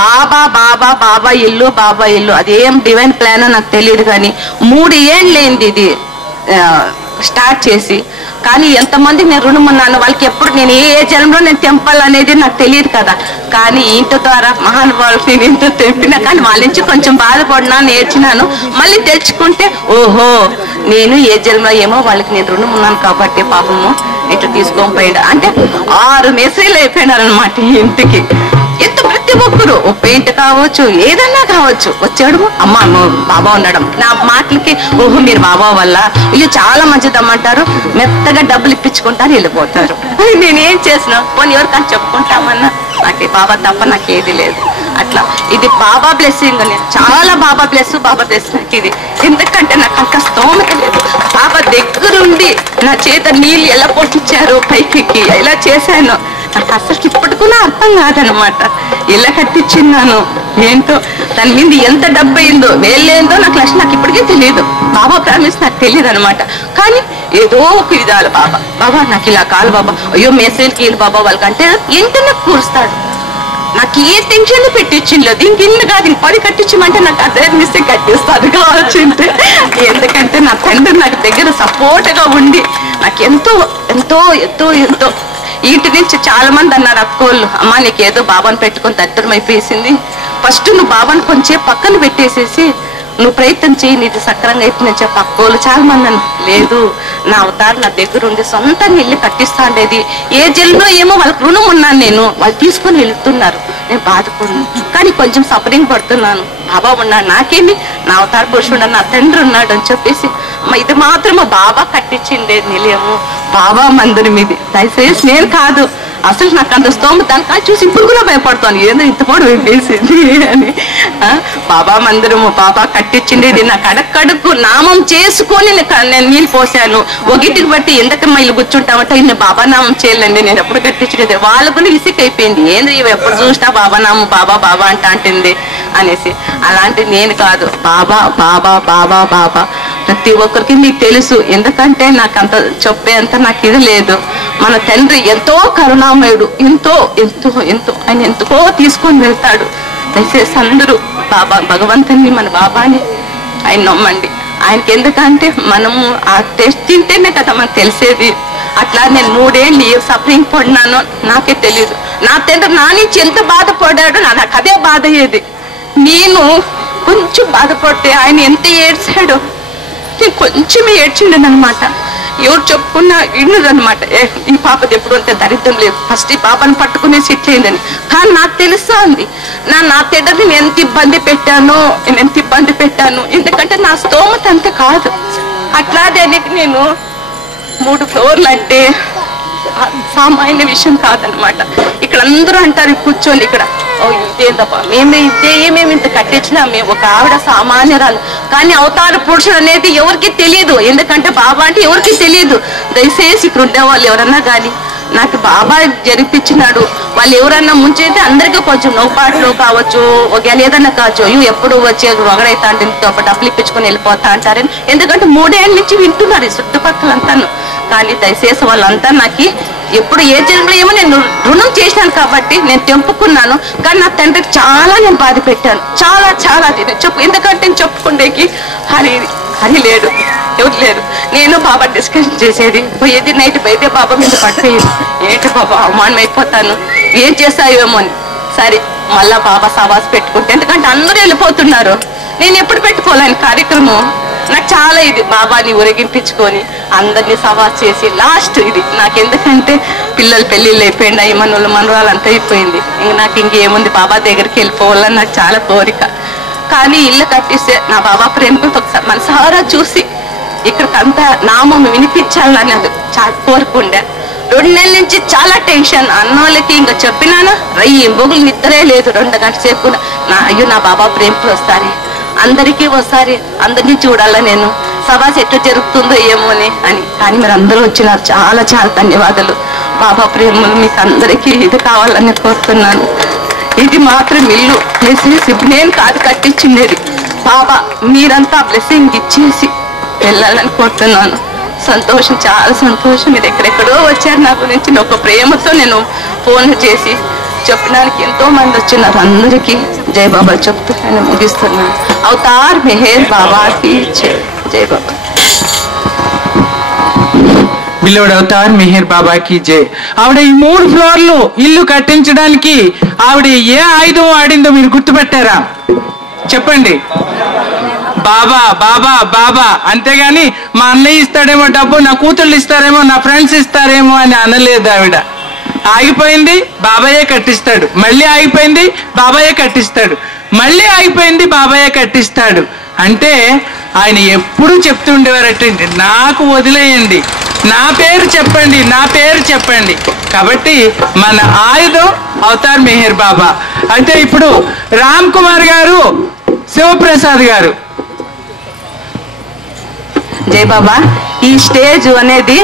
బాబా బాబా బాబా ఇల్లు, బాబా ఇల్లు అదేం డివైన్ ప్లాన్ నాకు తెలియదు. కానీ 3 ఏళ్ళైంది ఇది స్టార్ట్ చేసి. కానీ ఎంతమందికి నేను రుణం ఉన్నాను వాళ్ళకి. ఎప్పుడు నేను ఏ జన్మలో నేను తెంపాలి అనేది నాకు తెలియదు కదా. కానీ ఇంటి ద్వారా మహానుభావులకి నేను ఇంత తెంపినా, కానీ వాళ్ళ నుంచి కొంచెం బాధపడినా నేర్చినాను. మళ్ళీ తెచ్చుకుంటే ఓహో నేను ఏ జన్మలో ఏమో వాళ్ళకి నేను రుణం ఉన్నాను కాబట్టి పాపము ఇట్లా తీసుకొని పోయాడు. అంటే 6 మేస్త్రీలు అయిపోయినారనమాట ఇంటికి. ఎంత ప్రతి ఒక్కరు ఓ పెయింట్ కావచ్చు ఏదన్నా కావచ్చు వచ్చాడు, అమ్మ బాబా ఉన్నాడు. నా మాటలకి ఓహో మీరు బాబా వల్ల ఇల్లు చాలా మంచిదమ్మంటారు, మెత్తగా డబ్బులు ఇప్పించుకుంటారు వెళ్ళిపోతారు. నేనేం చేసినా పోనీ ఎవరికని చెప్పుకుంటామన్నా నాకు బాబా తప్ప నాకు ఏది లేదు. అట్లా ఇది బాబా బ్లెస్సింగ్. నేను చాలా బాబా బ్లెస్ నాకు ఇది. ఎందుకంటే నాకు అంత స్తోమత లేదు. బాబా దగ్గరుండి నా చేత నీళ్ళు ఎలా పోషించారు పైకి ఎలా చేశాను నాకు అసలు ఇప్పటికూనా అర్థం కాదనమాట. ఎలా కట్టించిన్నాను ఏంటో, దాని మీద ఎంత డబ్బు అయిందో వేళ్ళేందో నాకు లక్ష నాకు ఇప్పటికీ తెలియదు. బాబా ప్రామిస్ నాకు తెలియదు అనమాట. కానీ ఏదో ఒక విధాలు బాబా నాకు ఇలా కాదు బాబా, అయ్యో మేసేలకి వెళ్ళి బాబా వాళ్ళకంటే ఇంటనే కూరుస్తాడు. నాకు ఏ టెన్షన్ పెట్టించిండలేదు. ఇంకింది కాదు 10 కట్టించమంటే నాకు అదే మిస్తే కట్టిస్తాడు కావచ్చు. ఎందుకంటే నా తండ్రి నాకు దగ్గర సపోర్ట్ గా ఉండి నాకు ఎంతో ఎంతో ఎంతో ఎంతో. ఇంటి నుంచి చాలా మంది అన్నారు అక్కోళ్ళు, అమ్మ నీకేదో బాబాను పెట్టుకొని దత్తరం అయిపోయేసింది, ఫస్ట్ నువ్వు బాబాను కొంచెం పక్కన పెట్టేసేసి నువ్వు ప్రయత్నం చేయి నీది సక్రంగా అయిపోయిందని చెప్పి అక్కోళ్ళు చాలా మంది అన్నారు. లేదు నా అవతారం నా దగ్గర ఉండి సొంతంగా వెళ్ళి కట్టిస్తా ఉండేది. ఏ జన్మలో ఏమో వాళ్ళకి రుణం ఉన్నాను నేను, వాళ్ళు తీసుకొని వెళ్తున్నారు, నేను బాధపడున్నాను కానీ కొంచెం సఫరింగ్ పడుతున్నాను. బాబా ఉన్నాడు నాకేమి, నా అవతార పురుషుడు నా తండ్రి ఉన్నాడు అని చెప్పేసి ఇది మాత్రం బాబా కట్టించిండే నిలయము బాబా మందిరం. ఇది దయచేసి నేను కాదు, అసలు నాకు అంత స్తోమత దానికి చూసి ఇప్పుడు కూడా భయపడతాను ఏదో ఇంత కూడా వేసింది అని. బాబా మందిరము బాబా కట్టించింది. ఇది నాకు అడక్కడుకు నామం చేసుకొని నేను నీళ్ళు పోసాను. ఒగిటికి బట్టి ఎందుకమ్మా ఇల్లు కూర్చుంటామంటే ఇన్ని బాబా నామం చేయాలండి నేను ఎప్పుడు కట్టించింది. వాళ్ళు కూడా ఇసుక అయిపోయింది, ఏంది ఇవి ఎప్పుడు చూసినా బాబా నామం బాబా బాబా అంటుంది అనేసి. అలాంటి నేను కాదు, బాబా బాబా బాబా బాబా ప్రతి ఒక్కరికి మీకు తెలుసు. ఎందుకంటే నాకు అంత చెప్పేంత నాకు ఇది లేదు. మన తండ్రి ఎంతో కరుణామయుడు, ఎంతో ఎంతో ఎంతో ఆయన ఎంతో తీసుకొని వెళ్తాడు. దయచేసి అందరూ బాబా భగవంతుని మన బాబాని ఆయన నమ్మండి. ఆయనకి ఎందుకంటే మనము ఆ టెస్ట్ తింటేనే కదా మనకు తెలిసేది. అట్లా నేను 3 ఏళ్ళు ఏ సఫరింగ్ పడినానో నాకే తెలియదు. నా తండ్రి నా నుంచి ఎంత బాధపడ్డాడో నాకు అదే బాధ అయ్యేది. నేను కొంచెం బాధపడితే ఆయన ఎంత ఏడ్చాడో నేను కొంచెం ఏడ్చిండను అనమాట. ఎవరు చెప్పుకున్నా విన్నదనమాట, ఈ పాపది ఎప్పుడు అంతే దరిద్రం లేదు, ఫస్ట్ ఈ పాపను పట్టుకునే సెట్ అయిందని. కానీ నాకు తెలుసా ఉంది నా తండ్రిని నేను ఎంత ఇబ్బంది పెట్టాను. ఎందుకంటే నా స్తోమత అంతే కాదు. అట్లాదే నేను 3 ఫ్లోర్లు అంటే సామాన్య విషయం కాదనమాట. ఇక్కడ అందరూ అంటారు కూర్చొని ఇక్కడ ఇదేందప్ప ఏమేమి ఇంత కట్టించినా మేము ఒక ఆవిడ సామాన్యరాలు. కానీ అవతార పురుషుడు అనేది ఎవరికి తెలియదు. ఎందుకంటే బాబా అంటే ఎవరికి తెలియదు. దయచేసి ఇక్కడ ఉండేవాళ్ళు ఎవరన్నా కానీ నాకు బాబా జరిపించినాడు. వాళ్ళు ఎవరన్నా ముంచైతే అందరికీ కొంచెం నోపాట్లు కావచ్చు, ఒకవేళ ఏదన్నా కావచ్చు, అయ్యో ఎప్పుడు వచ్చే ఒకడైతే అంటే డబ్బులు ఇప్పించుకొని వెళ్ళిపోతా అంటారని. ఎందుకంటే 3 ఏళ్ళ నుంచి వింటున్నారు ఈ చుట్టుపక్కలంతాను. కానీ దయచేసి వాళ్ళంతా నాకు ఎప్పుడు ఏ జన్మలో ఏమో నేను రుణం చేసినాను కాబట్టి నేను తెంపుకున్నాను. కానీ నా తండ్రికి చాలా నేను బాధ పెట్టాను, చాలా చాలా చెప్పు. ఎందుకంటే నేను చెప్పుకుండేకి హరి లేడు. ఎవరు లేరు. నేను బాబా డిస్కషన్ చేసేది, పోయేది నైట్ బయట బాబా మీద పడిపోయేది. ఏంటి బాబా అవమానం అయిపోతాను, ఏం చేస్తావేమో అని. సరే మళ్ళా బాబా సవాస్ పెట్టుకుంటే, ఎందుకంటే అందరూ వెళ్ళిపోతున్నారు, నేను ఎప్పుడు పెట్టుకోలేని కార్యక్రమం. నాకు చాలా ఇది బాబాని ఊరేగింపించుకొని అందరినీ సవాస్ చేసి లాస్ట్ ఇది నాకు. ఎందుకంటే పిల్లలు పెళ్ళిళ్ళు అయిపోయింది, మనోళ్ళు మనరాలు అంతా అయిపోయింది. నాకు ఇంకేముంది, బాబా దగ్గరికి వెళ్ళిపోవాలని నాకు చాలా కోరిక. కానీ ఇల్లు కట్టిస్తే నా బాబా ప్రేమకు ఒకసారి మనసారా చూసి ఇక్కడికంతా నామం వినిపించాలని అది చాలా కోరుకుండే. 2 నెలల నుంచి చాలా టెన్షన్. అన్నోళ్ళకి ఇంకా చెప్పినాను, రయ్యి బొగులు నిద్రే లేదు. 2 గంటల సేపు అయ్యో నా బాబా ప్రేమకు వస్తారు, అందరికీ ఒకసారి అందరినీ చూడాలా, నేను సభాస్ ఎట్లా జరుగుతుందో ఏమో అని. కానీ మీరు అందరూ వచ్చినారు, చాలా చాలా ధన్యవాదాలు. బాబా ప్రేమలు మీకు అందరికీ ఇది కావాలని కోరుతున్నాను. ఇది మాత్రం ఇల్లు బ్లెస్సింగ్స్ నేను కాదు కట్టించిండేది, బాబా మీరంతా బ్లెస్సింగ్ ఇచ్చేసి వెళ్ళాలని కోరుతున్నాను. సంతోషం, చాలా సంతోషం. మీరు ఎక్కడెక్కడో వచ్చారు, నా గురించి ఒక ప్రేమతో నేను ఫోన్ చేసి చెప్పడానికి ఎంతో మంది వచ్చినారు. అందరికీ జై బాబా చెప్తూ నేను ముగిస్తున్నాను. అవతార్ మెహర్ బాబాకి జై బాబా. బిల్లుడు అవతార్ మెహర్ బాబాకి జై. ఆవిడ ఈ 3 ఫ్లోర్లు ఇల్లు కట్టించడానికి ఆవిడ ఏ ఆయుధం వాడిందో మీరు గుర్తుపెట్టారా? చెప్పండి. బాబా బాబా బాబా. అంతేగాని మా అన్నయ్య ఇస్తాడేమో డబ్బు, నా కూతుళ్ళు ఇస్తారేమో, నా ఫ్రెండ్స్ ఇస్తారేమో అని అనలేదు ఆవిడ. ఆగిపోయింది, బాబాయే కట్టిస్తాడు. మళ్ళీ ఆగిపోయింది, బాబాయే కట్టిస్తాడు. మళ్ళీ ఆగిపోయింది, బాబాయే కట్టిస్తాడు. అంటే ఆయన ఎప్పుడు చెప్తూ ఉండేవారటండి, నాకు వదిలేయండి, నా పేరు చెప్పండి, నా పేరు చెప్పండి. కాబట్టి మన ఆయుధం అవతార్ మెహర్ బాబా. అంటే ఇప్పుడు రామ్ కుమార్ గారు, శివప్రసాద్ గారు. జై బాబా. ఈ స్టేజ్ అనేది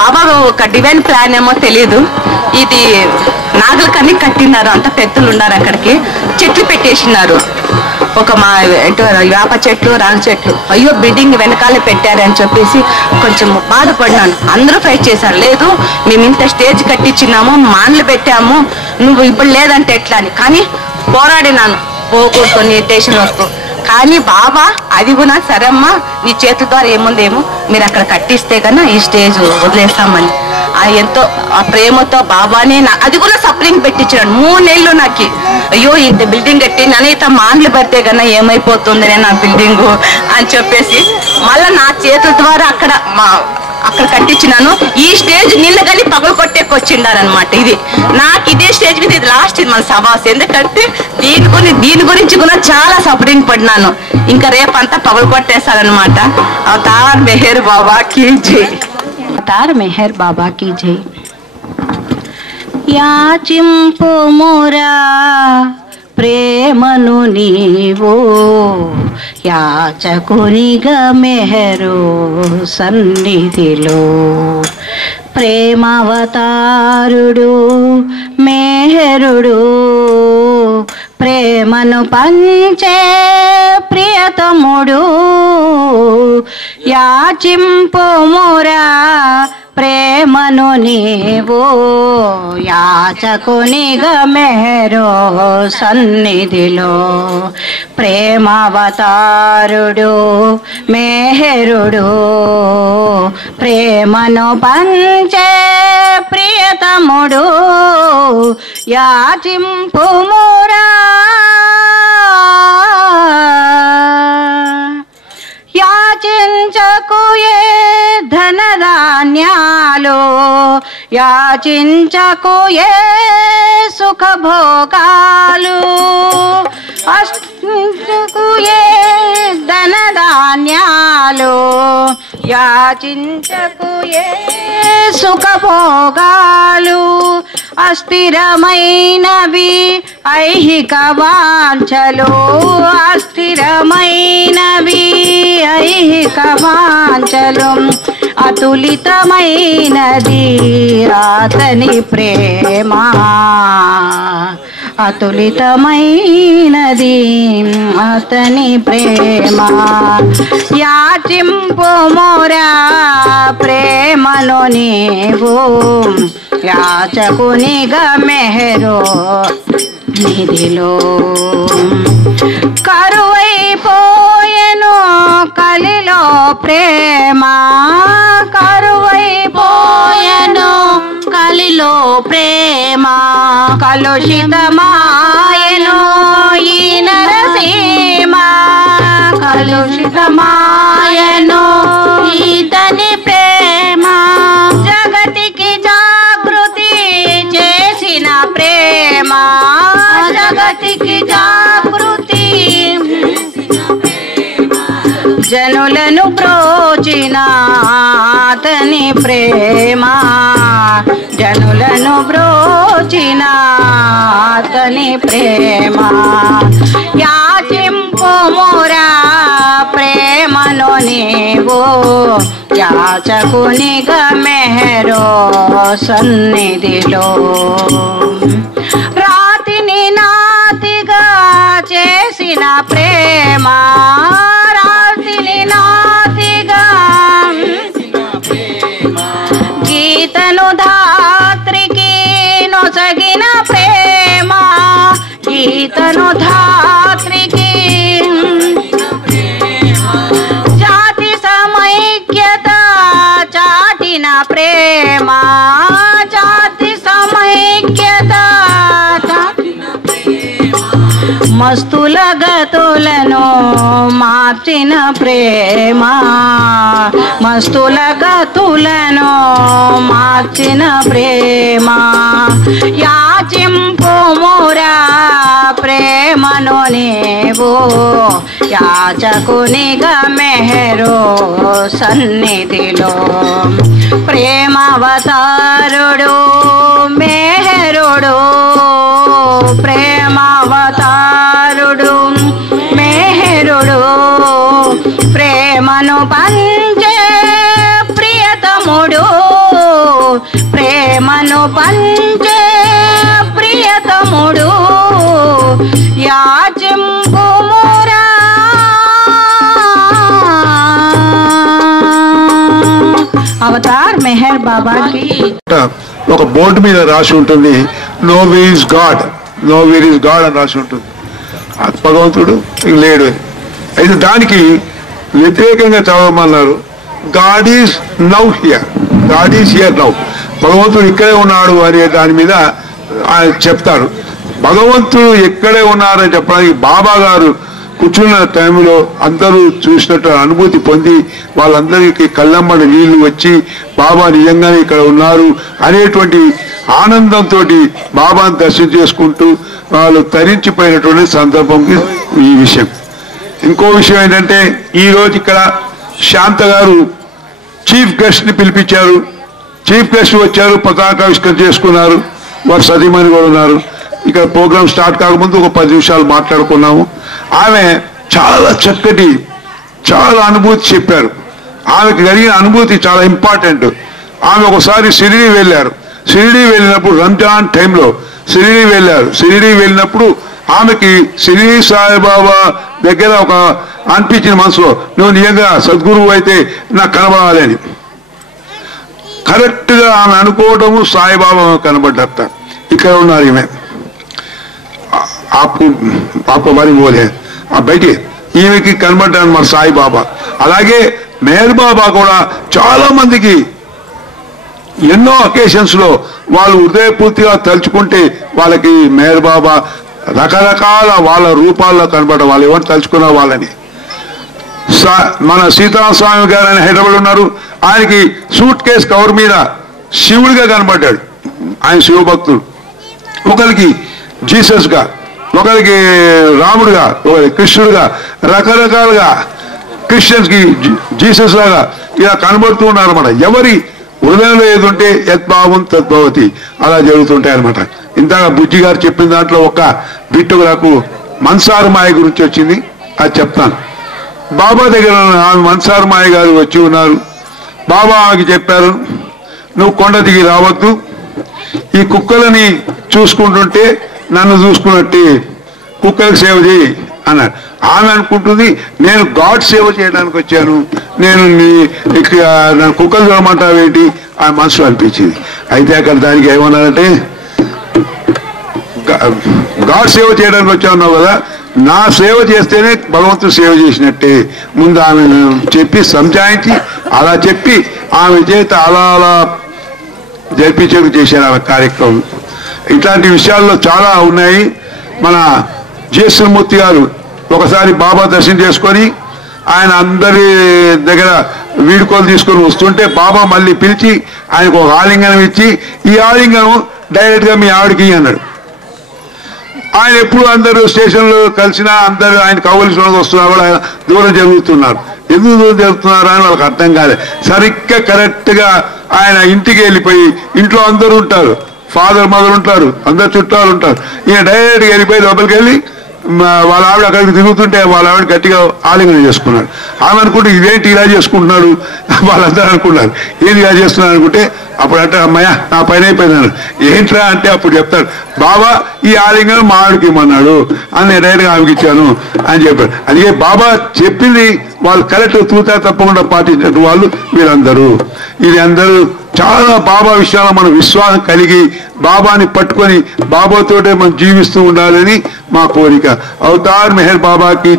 బాబా ఒక డివైన్ ప్లాన్ ఏమో తెలియదు. ఇది నాగలకన్నీ కట్టినారు, అంత పెద్దలు ఉన్నారు, అక్కడికి చెట్లు పెట్టేసినారు. ఒక మా వేప చెట్లు, రాగి చెట్లు. అయ్యో బిల్డింగ్ వెనకాలే పెట్టారని చెప్పేసి కొంచెం బాధపడినాను. అందరూ ఫైట్ చేశారు, లేదు మేము ఇంత స్టేజ్ కట్టించినాము, మాన్లు పెట్టాము, నువ్వు ఇప్పుడు లేదంటే ఎట్లా అని. కానీ పోరాడినాను, పోకూడుకొని స్టేషన్ వరకు. కానీ బాబా అది కూడా సరే అమ్మా, నీ చేతుల ద్వారా ఏముందేమో, మీరు అక్కడ కట్టిస్తే కన్నా ఈ స్టేజ్ వదిలేస్తామని ఎంతో ఆ ప్రేమతో బాబానే అది కూడా సప్లింగ్ పెట్టించాడు. 3 నెలలు నాకు. అయ్యో ఇంత బిల్డింగ్ కట్టి నన్ను మాన్లు పెడితే కన్నా ఏమైపోతుంది నా బిల్డింగు అని చెప్పేసి మళ్ళా నా చేతుల ద్వారా అక్కడ కట్టించినాను. ఈ స్టేజ్ నిన్న కానీ పగలు కొట్టేకొచ్చిండారనమాట. ఇది నాకు ఇదే స్టేజ్ మీద ఇది లాస్ట్, ఇది మన సభాస్. ఎందుకంటే దీని గురించి కూడా చాలా సఫరింగ్ పడినాను. ఇంకా రేపంతా పగలు కొట్టేస్తారనమాట. అవతార్ మెహర్ బాబాకి జై. అవతార్ మెహర్ బాబాకి జై. యాచింపు మురా ప్రేమను నీవు, యాచకునిగా మెహరు సన్నిధిలో. ప్రేమావతారుడు మెహరుడు, ప్రేమను పంచే ప్రియతముడు. యాచింపు మురా ప్రేమను నీవు, యాచకునిగా మెహరు సన్నిధిలో. ప్రేమావతారుడు మెహరుడు, ప్రేమను పంచే ప్రియతముడు. యాచింపు మురా యాచించకు ఏ ధనధాన్యాలు, యాచించకు ఏ సుఖభోగాలు. అష్టకు ఏ ధనధాన్యాలు, యాచించకు ఏ సుఖభోగాలు. అస్థిరమైనవి ఐహిక వాంఛలు, అస్థిరమైనవి ఐహిక వాంఛలు. అతులితమైనది అతని ప్రేమ, అతులితమైనది అతని ప్రేమ. యాచింపు మోరా ప్రేమను నీవు, యాచకునిగా మెహరు నిధిలో. కరువైపోయెను కలిలో ప్రేమ కరువైపోయెను కలిలో ప్రేమ కలుషితమాయెను ఈ నరసీమ కలుషితమాయెను ఈతని ప్రేమ జగతికి జాగృతి చేసిన ప్రేమ జగతికి జాగృతి జనులను బ్రోచిన అతని ప్రేమ జనులను బ్రోచిన అతని ప్రేమ యాచింపుమురా ప్రేమను నీవు యాచకునిగా మెహరో సన్నిధిలో రాతిని నాతిగా చేసిన ప్రేమ రాతిని నాతిగా గీతను ధాత్రికి నొసగిన ప్రేమ గీతను ధాత్రికి జాతి సమైక్యత చాటిన ప్రేమ జాతి సమైక్యత మస్తుల గతులను మార్చిన ప్రేమ మస్తుల గతులను మార్చిన ప్రేమ యాచింపుమురా ప్రేమను నీవు యాచకునిగా మెహరో సన్నిధిలో ప్రేమావతారుడు మెహరుడు ప్రేమావతారుడు మెహరుడు ప్రేమను పంచే ప్రియతముడు ప్రేమను పంచే ప్రియతముడు యాచింపుమురా అవతార్ మెహర్ బాబా కి ఒక బోర్డు మీద రాసి ఉంటుంది nowhere is God nowhere is God అని రాసి ఉంటుంది భగవంతుడు లేడు అయితే దానికి వ్యతిరేకంగా చదవమన్నారు God is now here God is here now భగవంతుడు ఇక్కడే ఉన్నాడు అనే దాని మీద ఆయన చెప్తారు భగవంతుడు ఎక్కడే ఉన్నారని చెప్పడానికి బాబా గారు కూర్చున్న టైంలో అందరూ చూసినట్టు అనుభూతి పొంది వాళ్ళందరికీ కళ్ళమ్మడి నీళ్లు వచ్చి బాబా నిజంగానే ఇక్కడ ఉన్నారు అనేటువంటి ఆనందంతో బాబాను దర్శనం చేసుకుంటూ వాళ్ళు తరించిపోయినటువంటి సందర్భంకి ఈ విషయం ఇంకో విషయం ఏంటంటే ఈరోజు ఇక్కడ శాంత గారు చీఫ్ గెస్ట్ ని పిలిపించారు చీఫ్ గెస్ట్ వచ్చారు పతాకావిష్కరణ చేసుకున్నారు వారు సతీమణి కూడా ఉన్నారు ఇక్కడ ప్రోగ్రామ్ స్టార్ట్ కాకముందు ఒక 10 నిమిషాలు మాట్లాడుకున్నాము ఆమె చాలా చక్కటి చాలా అనుభూతి చెప్పారు ఆమెకు కలిగిన అనుభూతి చాలా ఇంపార్టెంట్ ఆమె ఒకసారి షిరిడీ వెళ్ళారు షిరిడీ వెళ్ళినప్పుడు రంజాన్ టైంలో షిరిడీ వెళ్ళారు షిరిడీ వెళ్ళినప్పుడు ఆమెకి షిరిడీ సాయిబాబా దగ్గర ఒక అనిపించిన మనసులో నువ్వు నిజంగా సద్గురువు అయితే నాకు కనబడాలి అని కరెక్ట్ గా ఆమె అనుకోవటము సాయిబాబా కనబడ్డట ఇక్కడ ఉన్నారు ఈమె ఆపు మరి బోలే ఆ బయటి ఈమెకి కనబడ్డాను మన సాయిబాబా అలాగే మెహర్ బాబా కూడా చాలా మందికి ఎన్నో అకేషన్స్ లో వాళ్ళు హృదయపూర్తిగా తలుచుకుంటే వాళ్ళకి మెహర్ బాబా రకరకాల వాళ్ళ రూపాల్లో కనబడ్డ వాళ్ళు ఎవరు తలుచుకున్న వాళ్ళని మన సీతారామస్వామి గారు ఆయన హైదరాబాద్ ఉన్నారు ఆయనకి సూట్ కేస్ కవర్ మీద శివుడిగా కనబడ్డాడు ఆయన శివభక్తుడు ఒకరికి జీసస్ గా ఒకరికి రాముడుగా ఒకరికి కృష్ణుడుగా రకరకాలుగా క్రిస్టియన్స్ కి జీసస్ లాగా ఇలా కనబడుతూ ఉన్నారు అనమాట ఎవరి హృదయంలో ఏదుంటే యద్భావం తద్భవతి అలా జరుగుతుంటాయి అనమాట ఇంతగా బుజ్జి గారు చెప్పిన దాంట్లో ఒక బిట్టు నాకు మన్సారు మాయ గురించి వచ్చింది అది చెప్తాను బాబా దగ్గర ఆమె మన్సారు మాయ గారు వచ్చి ఉన్నారు బాబా ఆమెకి చెప్పారు నువ్వు కొండ దిగి రావద్దు ఈ కుక్కలని చూసుకుంటుంటే నన్ను చూసుకున్నట్టే కుక్కలకు సేవ చేయి అన్నాడు ఆమె అనుకుంటుంది నేను గాడ్ సేవ చేయడానికి వచ్చాను నేను నన్ను కుక్కలు చూడమంటావేంటి ఆ మనసులో అనిపించింది అయితే అక్కడ దానికి ఏమన్నారంటే గాడ్ సేవ చేయడానికి వచ్చావు కదా నా సేవ చేస్తేనే భగవంతుడు సేవ చేసినట్టే. ముందు ఆమెను చెప్పి సంజాయించి అలా చెప్పి ఆమె చేత అలా జరిపించేది చేశారు ఆమె కార్యక్రమం. ఇట్లాంటి విషయాల్లో చాలా ఉన్నాయి. మన జేసుమూర్తి గారు ఒకసారి బాబా దర్శనం చేసుకొని ఆయన అందరి దగ్గర వీడుకోలు తీసుకొని వస్తుంటే బాబా మళ్ళీ పిలిచి ఆయనకు ఒక ఆలింగనం ఇచ్చి, ఈ ఆలింగనం డైరెక్ట్గా మీ ఆవిడకి అన్నాడు. ఆయన ఎప్పుడు అందరూ స్టేషన్లో కలిసినా అందరూ ఆయన కవలిసిన వస్తున్నా కూడా ఆయన దూరం జరుగుతున్నారు. ఎందుకు దూరం జరుగుతున్నారా అని వాళ్ళకి అర్థం కాలేదు. సరిగ్గా కరెక్ట్గా ఆయన ఇంటికి వెళ్ళిపోయి, ఇంట్లో అందరూ ఉంటారు, ఫాదర్ మదర్ ఉంటారు, అందరు చుట్టాలు ఉంటారు. ఈయన డైరెక్ట్గా వెళ్ళిపోయి లోపలికి వెళ్ళి వాళ్ళ ఆవిడ అక్కడికి తిరుగుతుంటే వాళ్ళ ఆవిడ గట్టిగా ఆలింగనం చేసుకున్నాడు. ఆమె అనుకుంటే ఇదేంటి ఇలా చేసుకుంటున్నాడు, వాళ్ళందరూ అనుకున్నారు ఏది ఇలా చేస్తున్నాడు అనుకుంటే అప్పుడు అంటే అమ్మాయ నా పైన అయిపోయినాను. ఏంట్రా అంటే అప్పుడు చెప్తాడు, బాబా ఈ ఆలింగనం మా ఆవిడకి ఇమ్మన్నాడు అని నేను డైరెక్ట్గా ఆమెకి ఇచ్చాను అని చెప్పాడు. అందుకే బాబా చెప్పింది వాళ్ళు కరెక్ట్ తూతా తప్పకుండా పాటించినట్టు వాళ్ళు వీళ్ళందరూ. ఇది అందరూ చాలా బాబా విషయాల్లో మనం విశ్వాసం కలిగి బాబాని పట్టుకొని బాబాతోటే మనం జీవిస్తూ ఉండాలని మా కోరిక. అవతార్ మెహర్ బాబాకి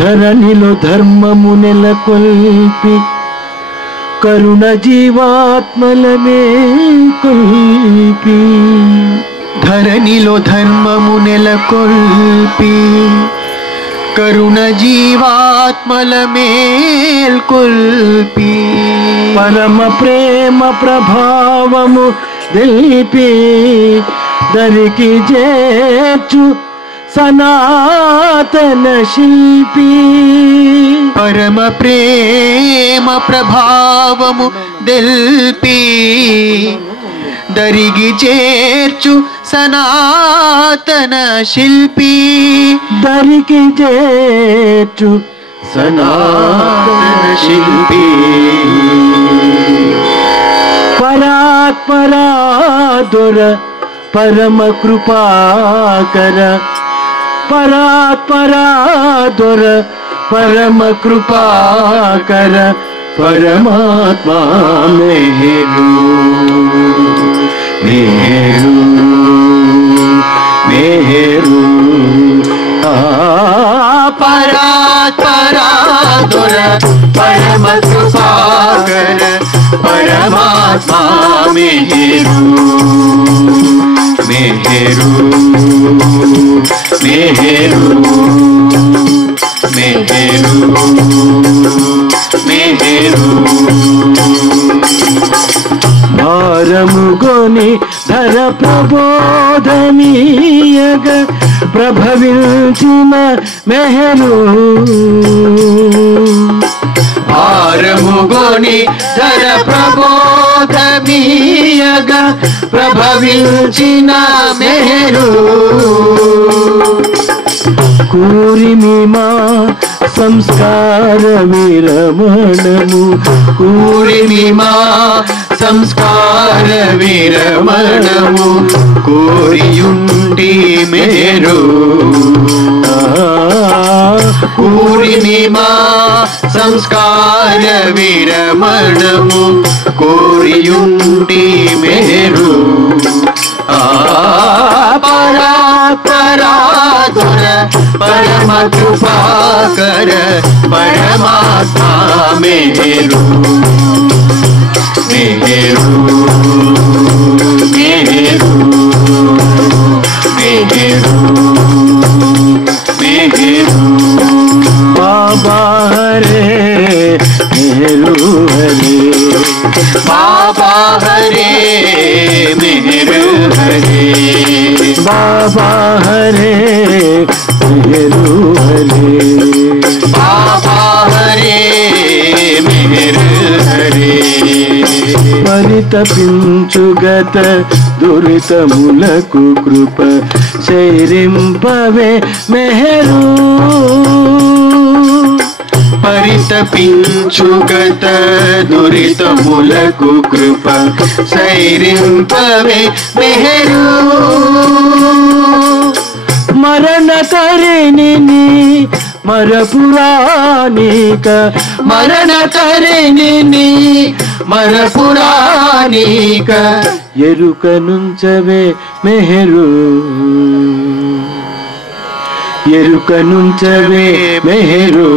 ధరణిలో ధర్మము నెలకొల్పి కరుణ జీవాత్మల మేల్కొల్పి, ధరణిలో ధర్మము నెలకొల్పి కరుణ జీవాత్మల మేల్కొల్పి, పరమ ప్రేమ ప్రభావము తెలిపి దరికి చేర్చు సనాతన శిల్పి, పరమ ప్రేమ ప్రభావము దెల్పి దరిగి చేర్చు సనాతన శిల్పి, దరికి చేర్చు సనాతన శిల్పి, పరాత్పరాదుర పరమ కృపాకర, పరాత్పరాదుర పరమ కృపాకర, పరమాత్మా మేరు మేరు మేరు పరాత్పరాదుర పరమ కృపాకర, పరమాత్మా మేరు మేరు మేరు మేరు మేరు. భారముగొని ధర ప్రబోధనీయగ ప్రభవించిన మెహరు, భారముగొని ధర ప్రబోధమీయగ ప్రభవించిన మెహరు, కూరిమి మా సంస్కార విరమణము, కూరిమి మా సంస్కార విరమణము, కోరియుండి మేరు కూరిమి మా సంస్కార విరమణము, కోరియుండి మేరు పరాత్పరాదుర పరమ కృపాకర, పరమాత్మా మేరు మేరు మేరు మేరు మేరు. బాబా హరే మేరు హరే, బాబా హరే మేరు హరే, పరితపించుగత దురితములకు కృప శైరింపవే మెహరు పరితపించుగత దురితములకు కృప శైరింపవే మెహరు మరణ తరిణి మరపురాణిక మరణ తరిణి మరపురాణిక ఎరుక నుంచవే మెహరు ఎరుక నుంచవే మెహరు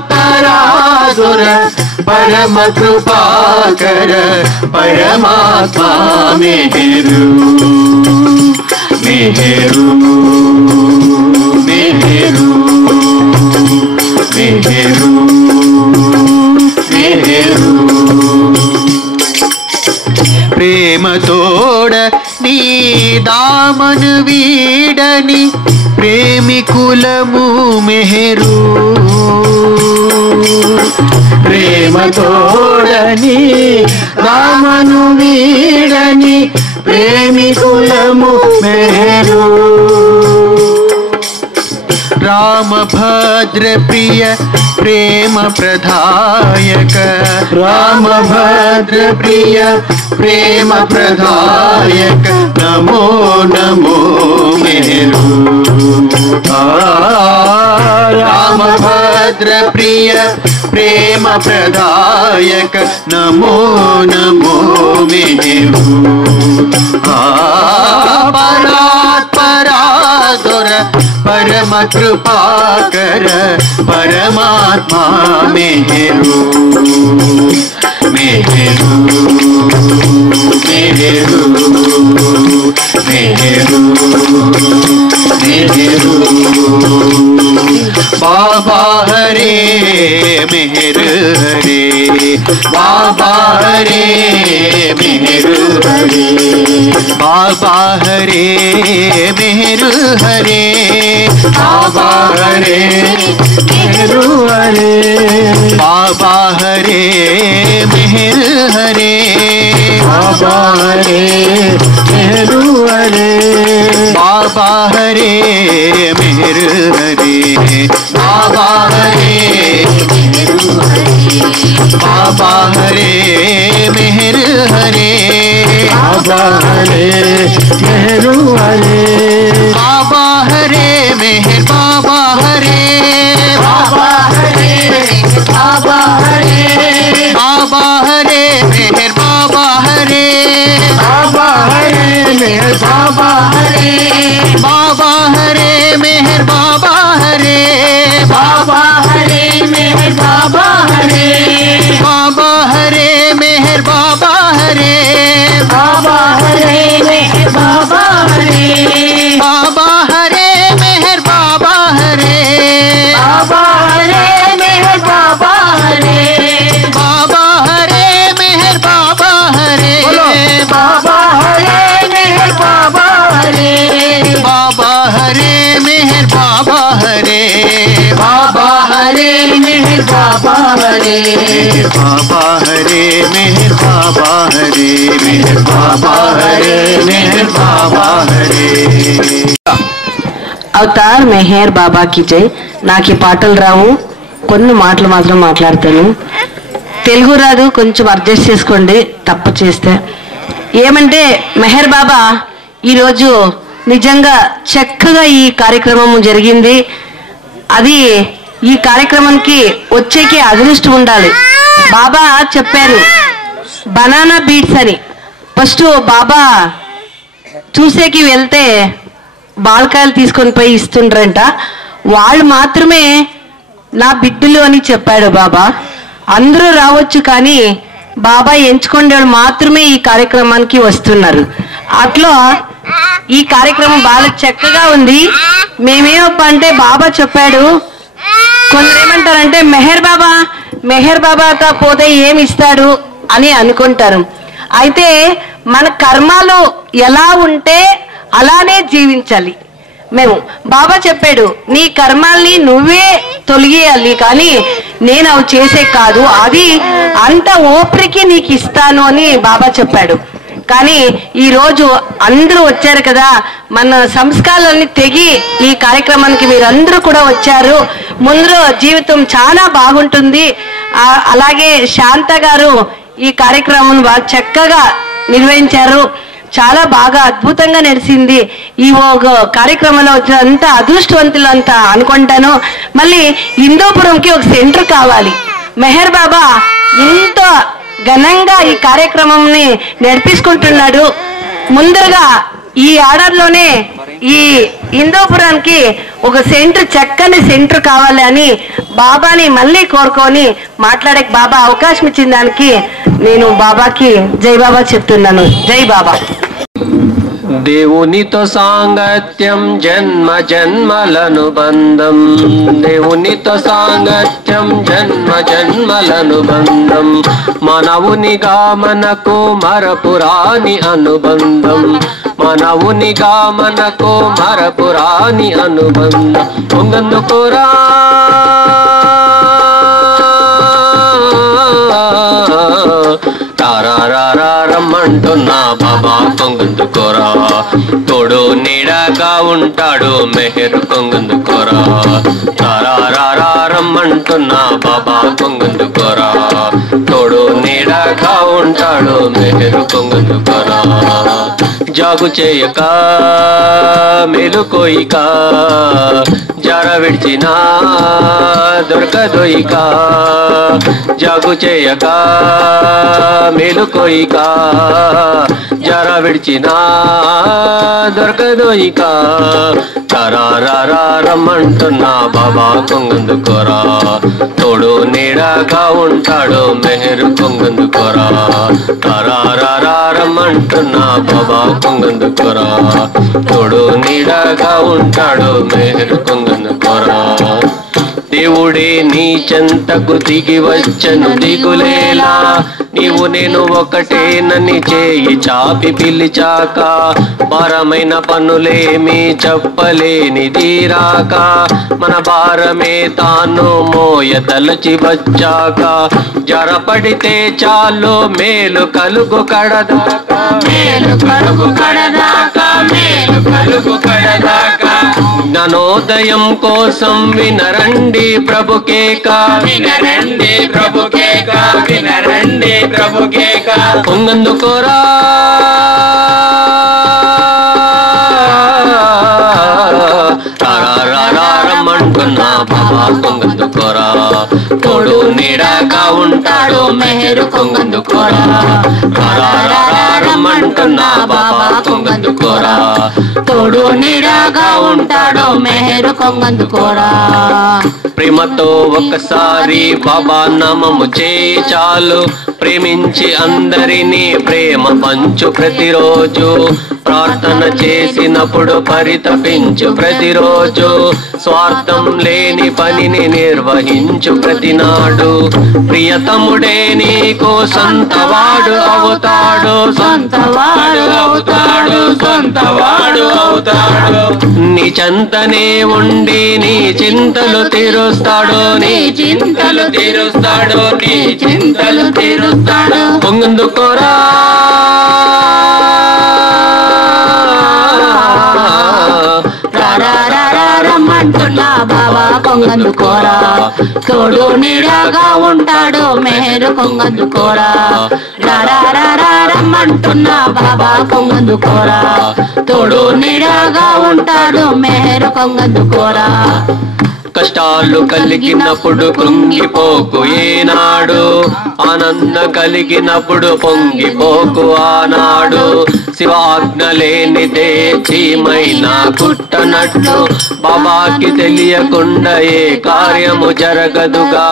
పరాత్పరాదుర పరమ కృపాకర పరమాత్మా మెహరు మెహరు మెహరు మెహరు మెహరు ప్రేమతోడ నీ దామను వీడని ప్రేమికులము మెహరు ప్రేమతోడని రామను వీడని ప్రేమికులము మెహరు రామభద్ర ప్రియ ప్రేమ ప్రదాయక రామభద్ర ప్రియ ప్రేమ ప్రదాయక నమో నమో మెహరు రామభద్ర ప్రియ ప్రేమ ప్రదాయక నమో నమో మెహరు పరాత్పరాదుర పరమ కృపాకర పరమాత్మా మెహరు మెహరు మెహరు మెహరు మెహరు బాబా హరే మెహర్ హరే బాబా హరే మెహర్ హరే బాబా హరే మెహర్ హరే బాబా హరే మెహర్ హరే బాబా హరే మెహర్ హరే బాబా హరే మెహర్ హరే బాబా హరే మెహర్ హరే బాబా హరే బాబా హరే మెహర్ హరే బాబా హరే మెహరు హరే బాబా హరే మెహర్ బాబా హరే బాబా హరే బాబా హరే బాబా హరే మెహర్ బాబా హరే బాబా హరే మెహర్ బాబా హరే బాబా హరే మెహర్ బాబా హరే బాబా హరే మెహర్ బాబా హరే బాబా హరే మెహర్ బాబా హరే బాబా హరే మెహర్ బాబా హరే బాబా హరే మెహర్ బాబా హరే బాబా హరే మెహర్ బాబా హరే బాబా హరే మెహర్ బాబా హరే బాబా హరే మెహర్ బాబా హరే బాబా హరే మెహర్ బాబా హరే బాబా హరే మెహర్ బాబా హరే బాబా హరే మెహర్ బాబా హరే మెహర్ బాబా హరే మెహర్ బాబా హరే అవతార్ మెహర్ బాబాకి జై. నాకు ఈ పాటలు రావు, కొన్ని మాటలు మాత్రం మాట్లాడతాను. తెలుగు రాదు, కొంచెం అడ్జస్ట్ చేసుకోండి తప్పు చేస్తే. ఏమంటే మెహర్ బాబా ఈరోజు నిజంగా చక్కగా ఈ కార్యక్రమం జరిగింది. అది ఈ కార్యక్రమానికి వచ్చేకి అదృష్టం ఉండాలి. బాబా చెప్పారు బనానా బీట్స్ అని. ఫస్ట్ బాబా చూసేకి వెళ్తే బాల్కాయలు తీసుకొని పోయి ఇస్తుండ్రంట. వాళ్ళు మాత్రమే నా బిడ్డలు అని చెప్పాడు బాబా. అందరూ రావచ్చు కానీ బాబా ఎంచుకునే వాళ్ళు మాత్రమే ఈ కార్యక్రమానికి వస్తున్నారు. అట్లా ఈ కార్యక్రమం బాగా చక్కగా ఉంది. మేమేమప్ప అంటే బాబా చెప్పాడు, కొందరు ఏమంటారంటే మెహర్ బాబాతో పోతే ఏమి ఇస్తాడు అని అనుకుంటారు. అయితే మన కర్మాలు ఎలా ఉంటే అలానే జీవించాలి. మేము. బాబా చెప్పాడు, నీ కర్మాల్ని నువ్వే తొలగియాలి, కానీ నేను అవి చేసే కాదు, అది అంత ఓపికి నీకు ఇస్తాను అని బాబా చెప్పాడు. కానీ ఈరోజు అందరూ వచ్చారు కదా, మన సంస్కారాలన్నీ తెగి ఈ కార్యక్రమానికి మీరందరూ కూడా వచ్చారు. ముందు జీవితం చాలా బాగుంటుంది. అలాగే శాంత గారు ఈ కార్యక్రమం బాగా చక్కగా నిర్వహించారు. చాలా బాగా అద్భుతంగా నడిచింది. ఈ కార్యక్రమంలో వచ్చిన అంత అదృష్టవంతులు అంతా అనుకుంటాను. మళ్ళీ హిందూపురంకి ఒక సెంటర్ కావాలి. మెహర్ బాబా ఇంత ఘనంగా ఈ కార్యక్రమంని నడిపించుకుంటున్నాడు. ముందరగా ఈ ఆర్డర్లోనే ఈ హిందూపురానికి ఒక సెంటర్, చక్కని సెంటర్ కావాలి అని బాబాని మళ్ళీ కోరుకొని మాట్లాడే బాబా అవకాశం ఇచ్చిన దానికి నేను బాబాకి జై బాబా చెప్తున్నాను. జై బాబా. దేవునితో సాంగత్యం జన్మ జన్మలను బంధం, దేవునితో సాంగత్యం జన్మ జన్మలను బంధం, మనవునిగా మనకు మరపురాని అనుబంధం, మనవునిగా మనకు మరపురాని అనుబంధం. పొంగందుకోరా రమ్మంటున్నా బాబా కొంగందుకోరా, తోడు నీడగా ఉంటాడు మెహర్ కొంగందుకోరా. రమ్మంటున్నా బాబా కొంగందుకోరా, తోడు నీడగా ఉంటాడు మెహర్ కొంగందుకోరా. జాగు చేయక మేలుకోయిక, జర విడిచినా దొరకదోయిక, జాగు చేయక మేలుకోయిక, జర విడిచినా దొరకదోయిక. రమ్మంటున్నా బాబా కొంగందుకోరా, తోడు నీడగా ఉంటాడు మెహర్ కొంగందుకోరా. రమ్మంటున్నా బాబా కొంగందుకోరా, తోడు నీడగా ఉంటాడు మెహర్ కొంగందుకోరా. దేవుడే నీ చెంతకు దిగి వచ్చను దిగులేలా, నీవు నేను ఒకటేనని చేయి చాపి పిలిచాక, భారమైన పనులేమి చెప్పలేనిది రాక, మన భారమే తాను మోయదలచి వచ్చాక, జరపడితే చాలు మేలు కలుగు కడదాకా, మేలు కలుగు కడదాకా, మేలు కలుగు కడదాకా. జ్ఞానోదయం కోసం వినరండి ప్రభుకేక, వినరండి ప్రభుకేక, వినరండి ప్రభుకేక. పొంగందుకోరా రమ్మంటున్నా బాబా కొంగందుకోరా, తోడు నీడగా ఉంటాడు మెహర్ కొంగందుకోరా. రమ్మంటున్నా బాబా కొంగందుకోరా, తోడు నీడగా ఉంటాడు మెహర్ కొంగందుకోరా. ప్రేమతో ఒకసారి బాబా నామము చేయి చాలు, ప్రేమించి అందరినీ ప్రేమ పంచు ప్రతిరోజు, ప్రార్థన చేసినప్పుడు పరితపించు ప్రతిరోజు, స్వార్థం లేని పనిని నిర్వహించు ప్రతినాడు, ప్రియతముడే నీకు సొంతవాడు అవుతాడు, సొంతవాడు అవుతాడు, సొంతవాడు అవుతాడు. నీ చెంతనే ఉండి నీ చింతలు తీరుస్తాడు, నీ చింతలు తీరుస్తాడు, నీ చింతలు తీరుస్తాడు. పొంగందుకోరా రమ్మంటున్నా బాబా కొంగందుకోరా, తోడు నీడగా ఉంటాడు మెహర్ కొంగందుకోరా. రమ్మంటున్నా బాబా కొంగందుకోరా, తోడు నీడగా ఉంటాడు మెహర్ కొంగందుకోరా. కష్టాలు కలిగినప్పుడు కృంగిపోకు ఏనాడు, ఆనందం కలిగినప్పుడు పొంగిపోకు ఆనాడు, శివాజ్ఞ లేనిదే చీమైనా కుట్టనట్లు, బాబాకి తెలియకుండా ఏ కార్యము జరగదుగా,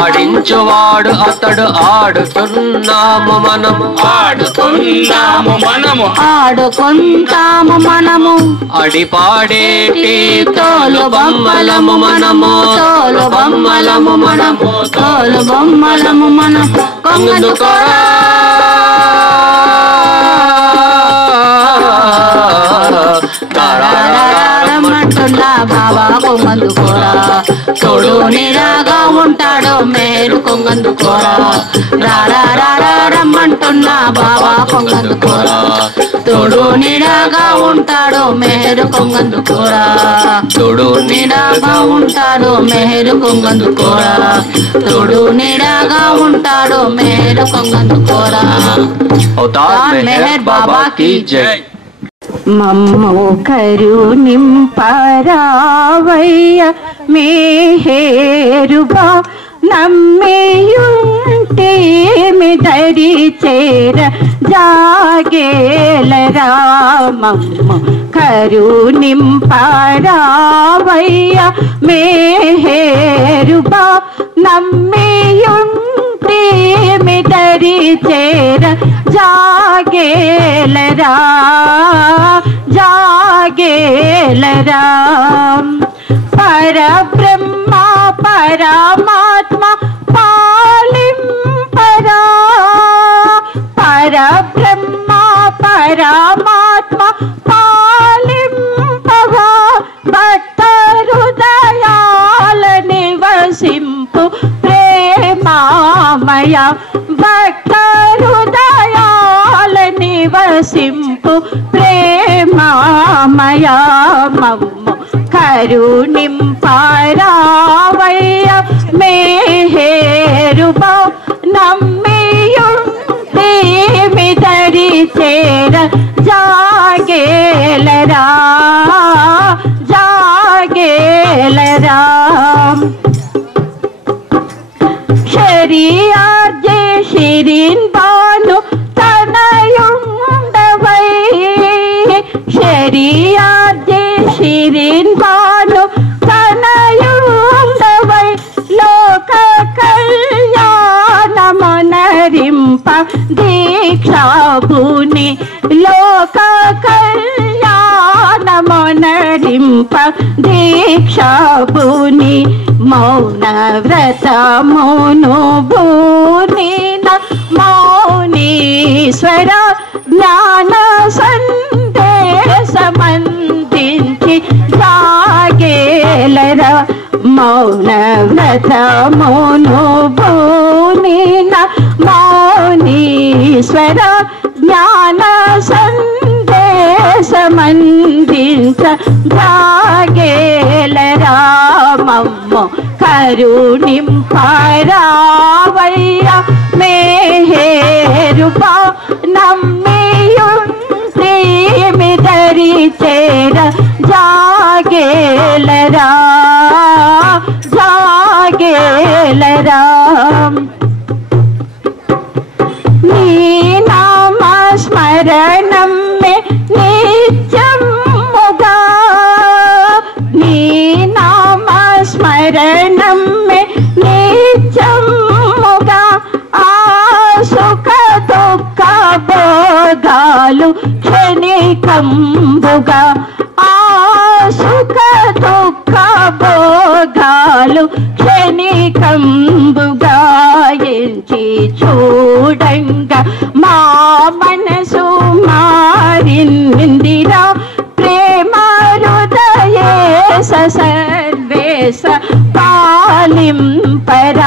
ఆడించువాడు అతడు ఆడుతున్నాము మనము, ఆడుతున్నాము మనము, ఆడుకుంటాము మనము, అడిపాడేటి తోలు బొమ్మలము మనము, తోలు బొమ్మలము మనము, తోలు బొమ్మలము మనము. కొంగందుకోరా రమ్మంటున్నా బాబా కొంగందుకోరా తోడు నీడగా ఉంటాడు మేరు కొంగందుకోరా రారా రారా రమ్మంటున్నా బాబా కొంగందుకోరా తోడు నీడగా ఉంటాడు మేరు కొంగందుకోరా తోడు నీడగా ఉంటాడు మేరు కొంగందుకోరా తోడు నీడగా ఉంటాడు మేరు కొంగందుకోరా अवतार मेहर बाबा की जय। మమ్ము కరుణింపరావయ్య మేహేరుబా నమ్మియుంటే మిదరి చేర జాగేలరా మమ్ము కరుణింపరావయ్య మేహేరుబా నమ్మియుంటే మిదరి చేర జాగేలరా జాగేలరా పరబ్రహ్మ పరమాత్మ పాలింపరా పరబ్రహ్మ పరమాత్మ పాలింపరా భక్త హృదయాల నివసింపు ప్రేమామయ భక్త హృదయాల నివసింపు ప్రేమామయ మమ్ము కరుణింపరావయ్య మేహేరుబా నమ్మియుంటే మిదరి చేర జాగేలరా జాగేలరా శరీయార్జే శిరీన్ బాను తనయుండవై శరీయార్జే శిరీన్ బాను తనయుండవై లోక కళ్యాణమనరింప దీక్షాభూని లోక కళ్యాణమనరింప దీక్షాభూని మౌన వ్రతమును భూనిన మౌనీశ్వర జ్ఞాన సందేశమందించి జాగేలర మౌన వ్రతమును భూనిన మౌనీశ్వర జ్ఞాన సందేశమందించ జాగేలరా మమ్ము కరుణింపరావయ్య మేహేరుబా నమ్మియుంటే మిదరి చేర జాగేలరా జాగేలరా నీ నామ స్మరణం మే నిత్యముగా నీ నామ స్మరణం మే నిత్యముగా ఆ సుఖ దుఃఖ భోగాలు క్షణికంబుగా ఆ సుఖ దుఃఖ భోగాలు క్షణికంబుగా ఎంచి చూడంగా మా మనసు మారిందిరా ప్రేమ హృదయేశ సర్వేశ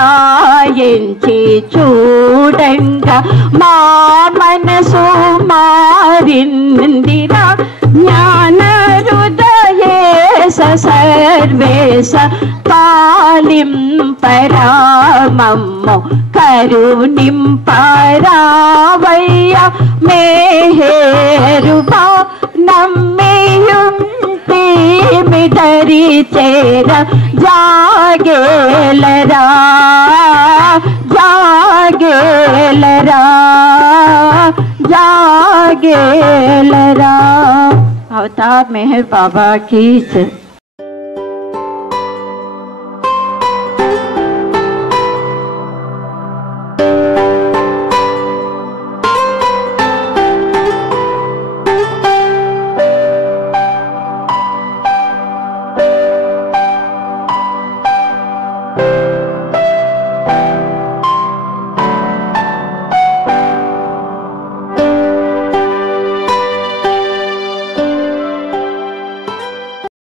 పాలింపరాయించి చూడంగా మా మనసు మారిందిరా జ్ఞాన హృదయేశ సర్వేశ పాలింపరా మమ్ము కరుణింపరావయ్య మేహేరుబా నమ్మియుంటే మిదరి చేర జాగేలరా జాగేలరా जागेलरा। अवतार मेहर बाबा की जय।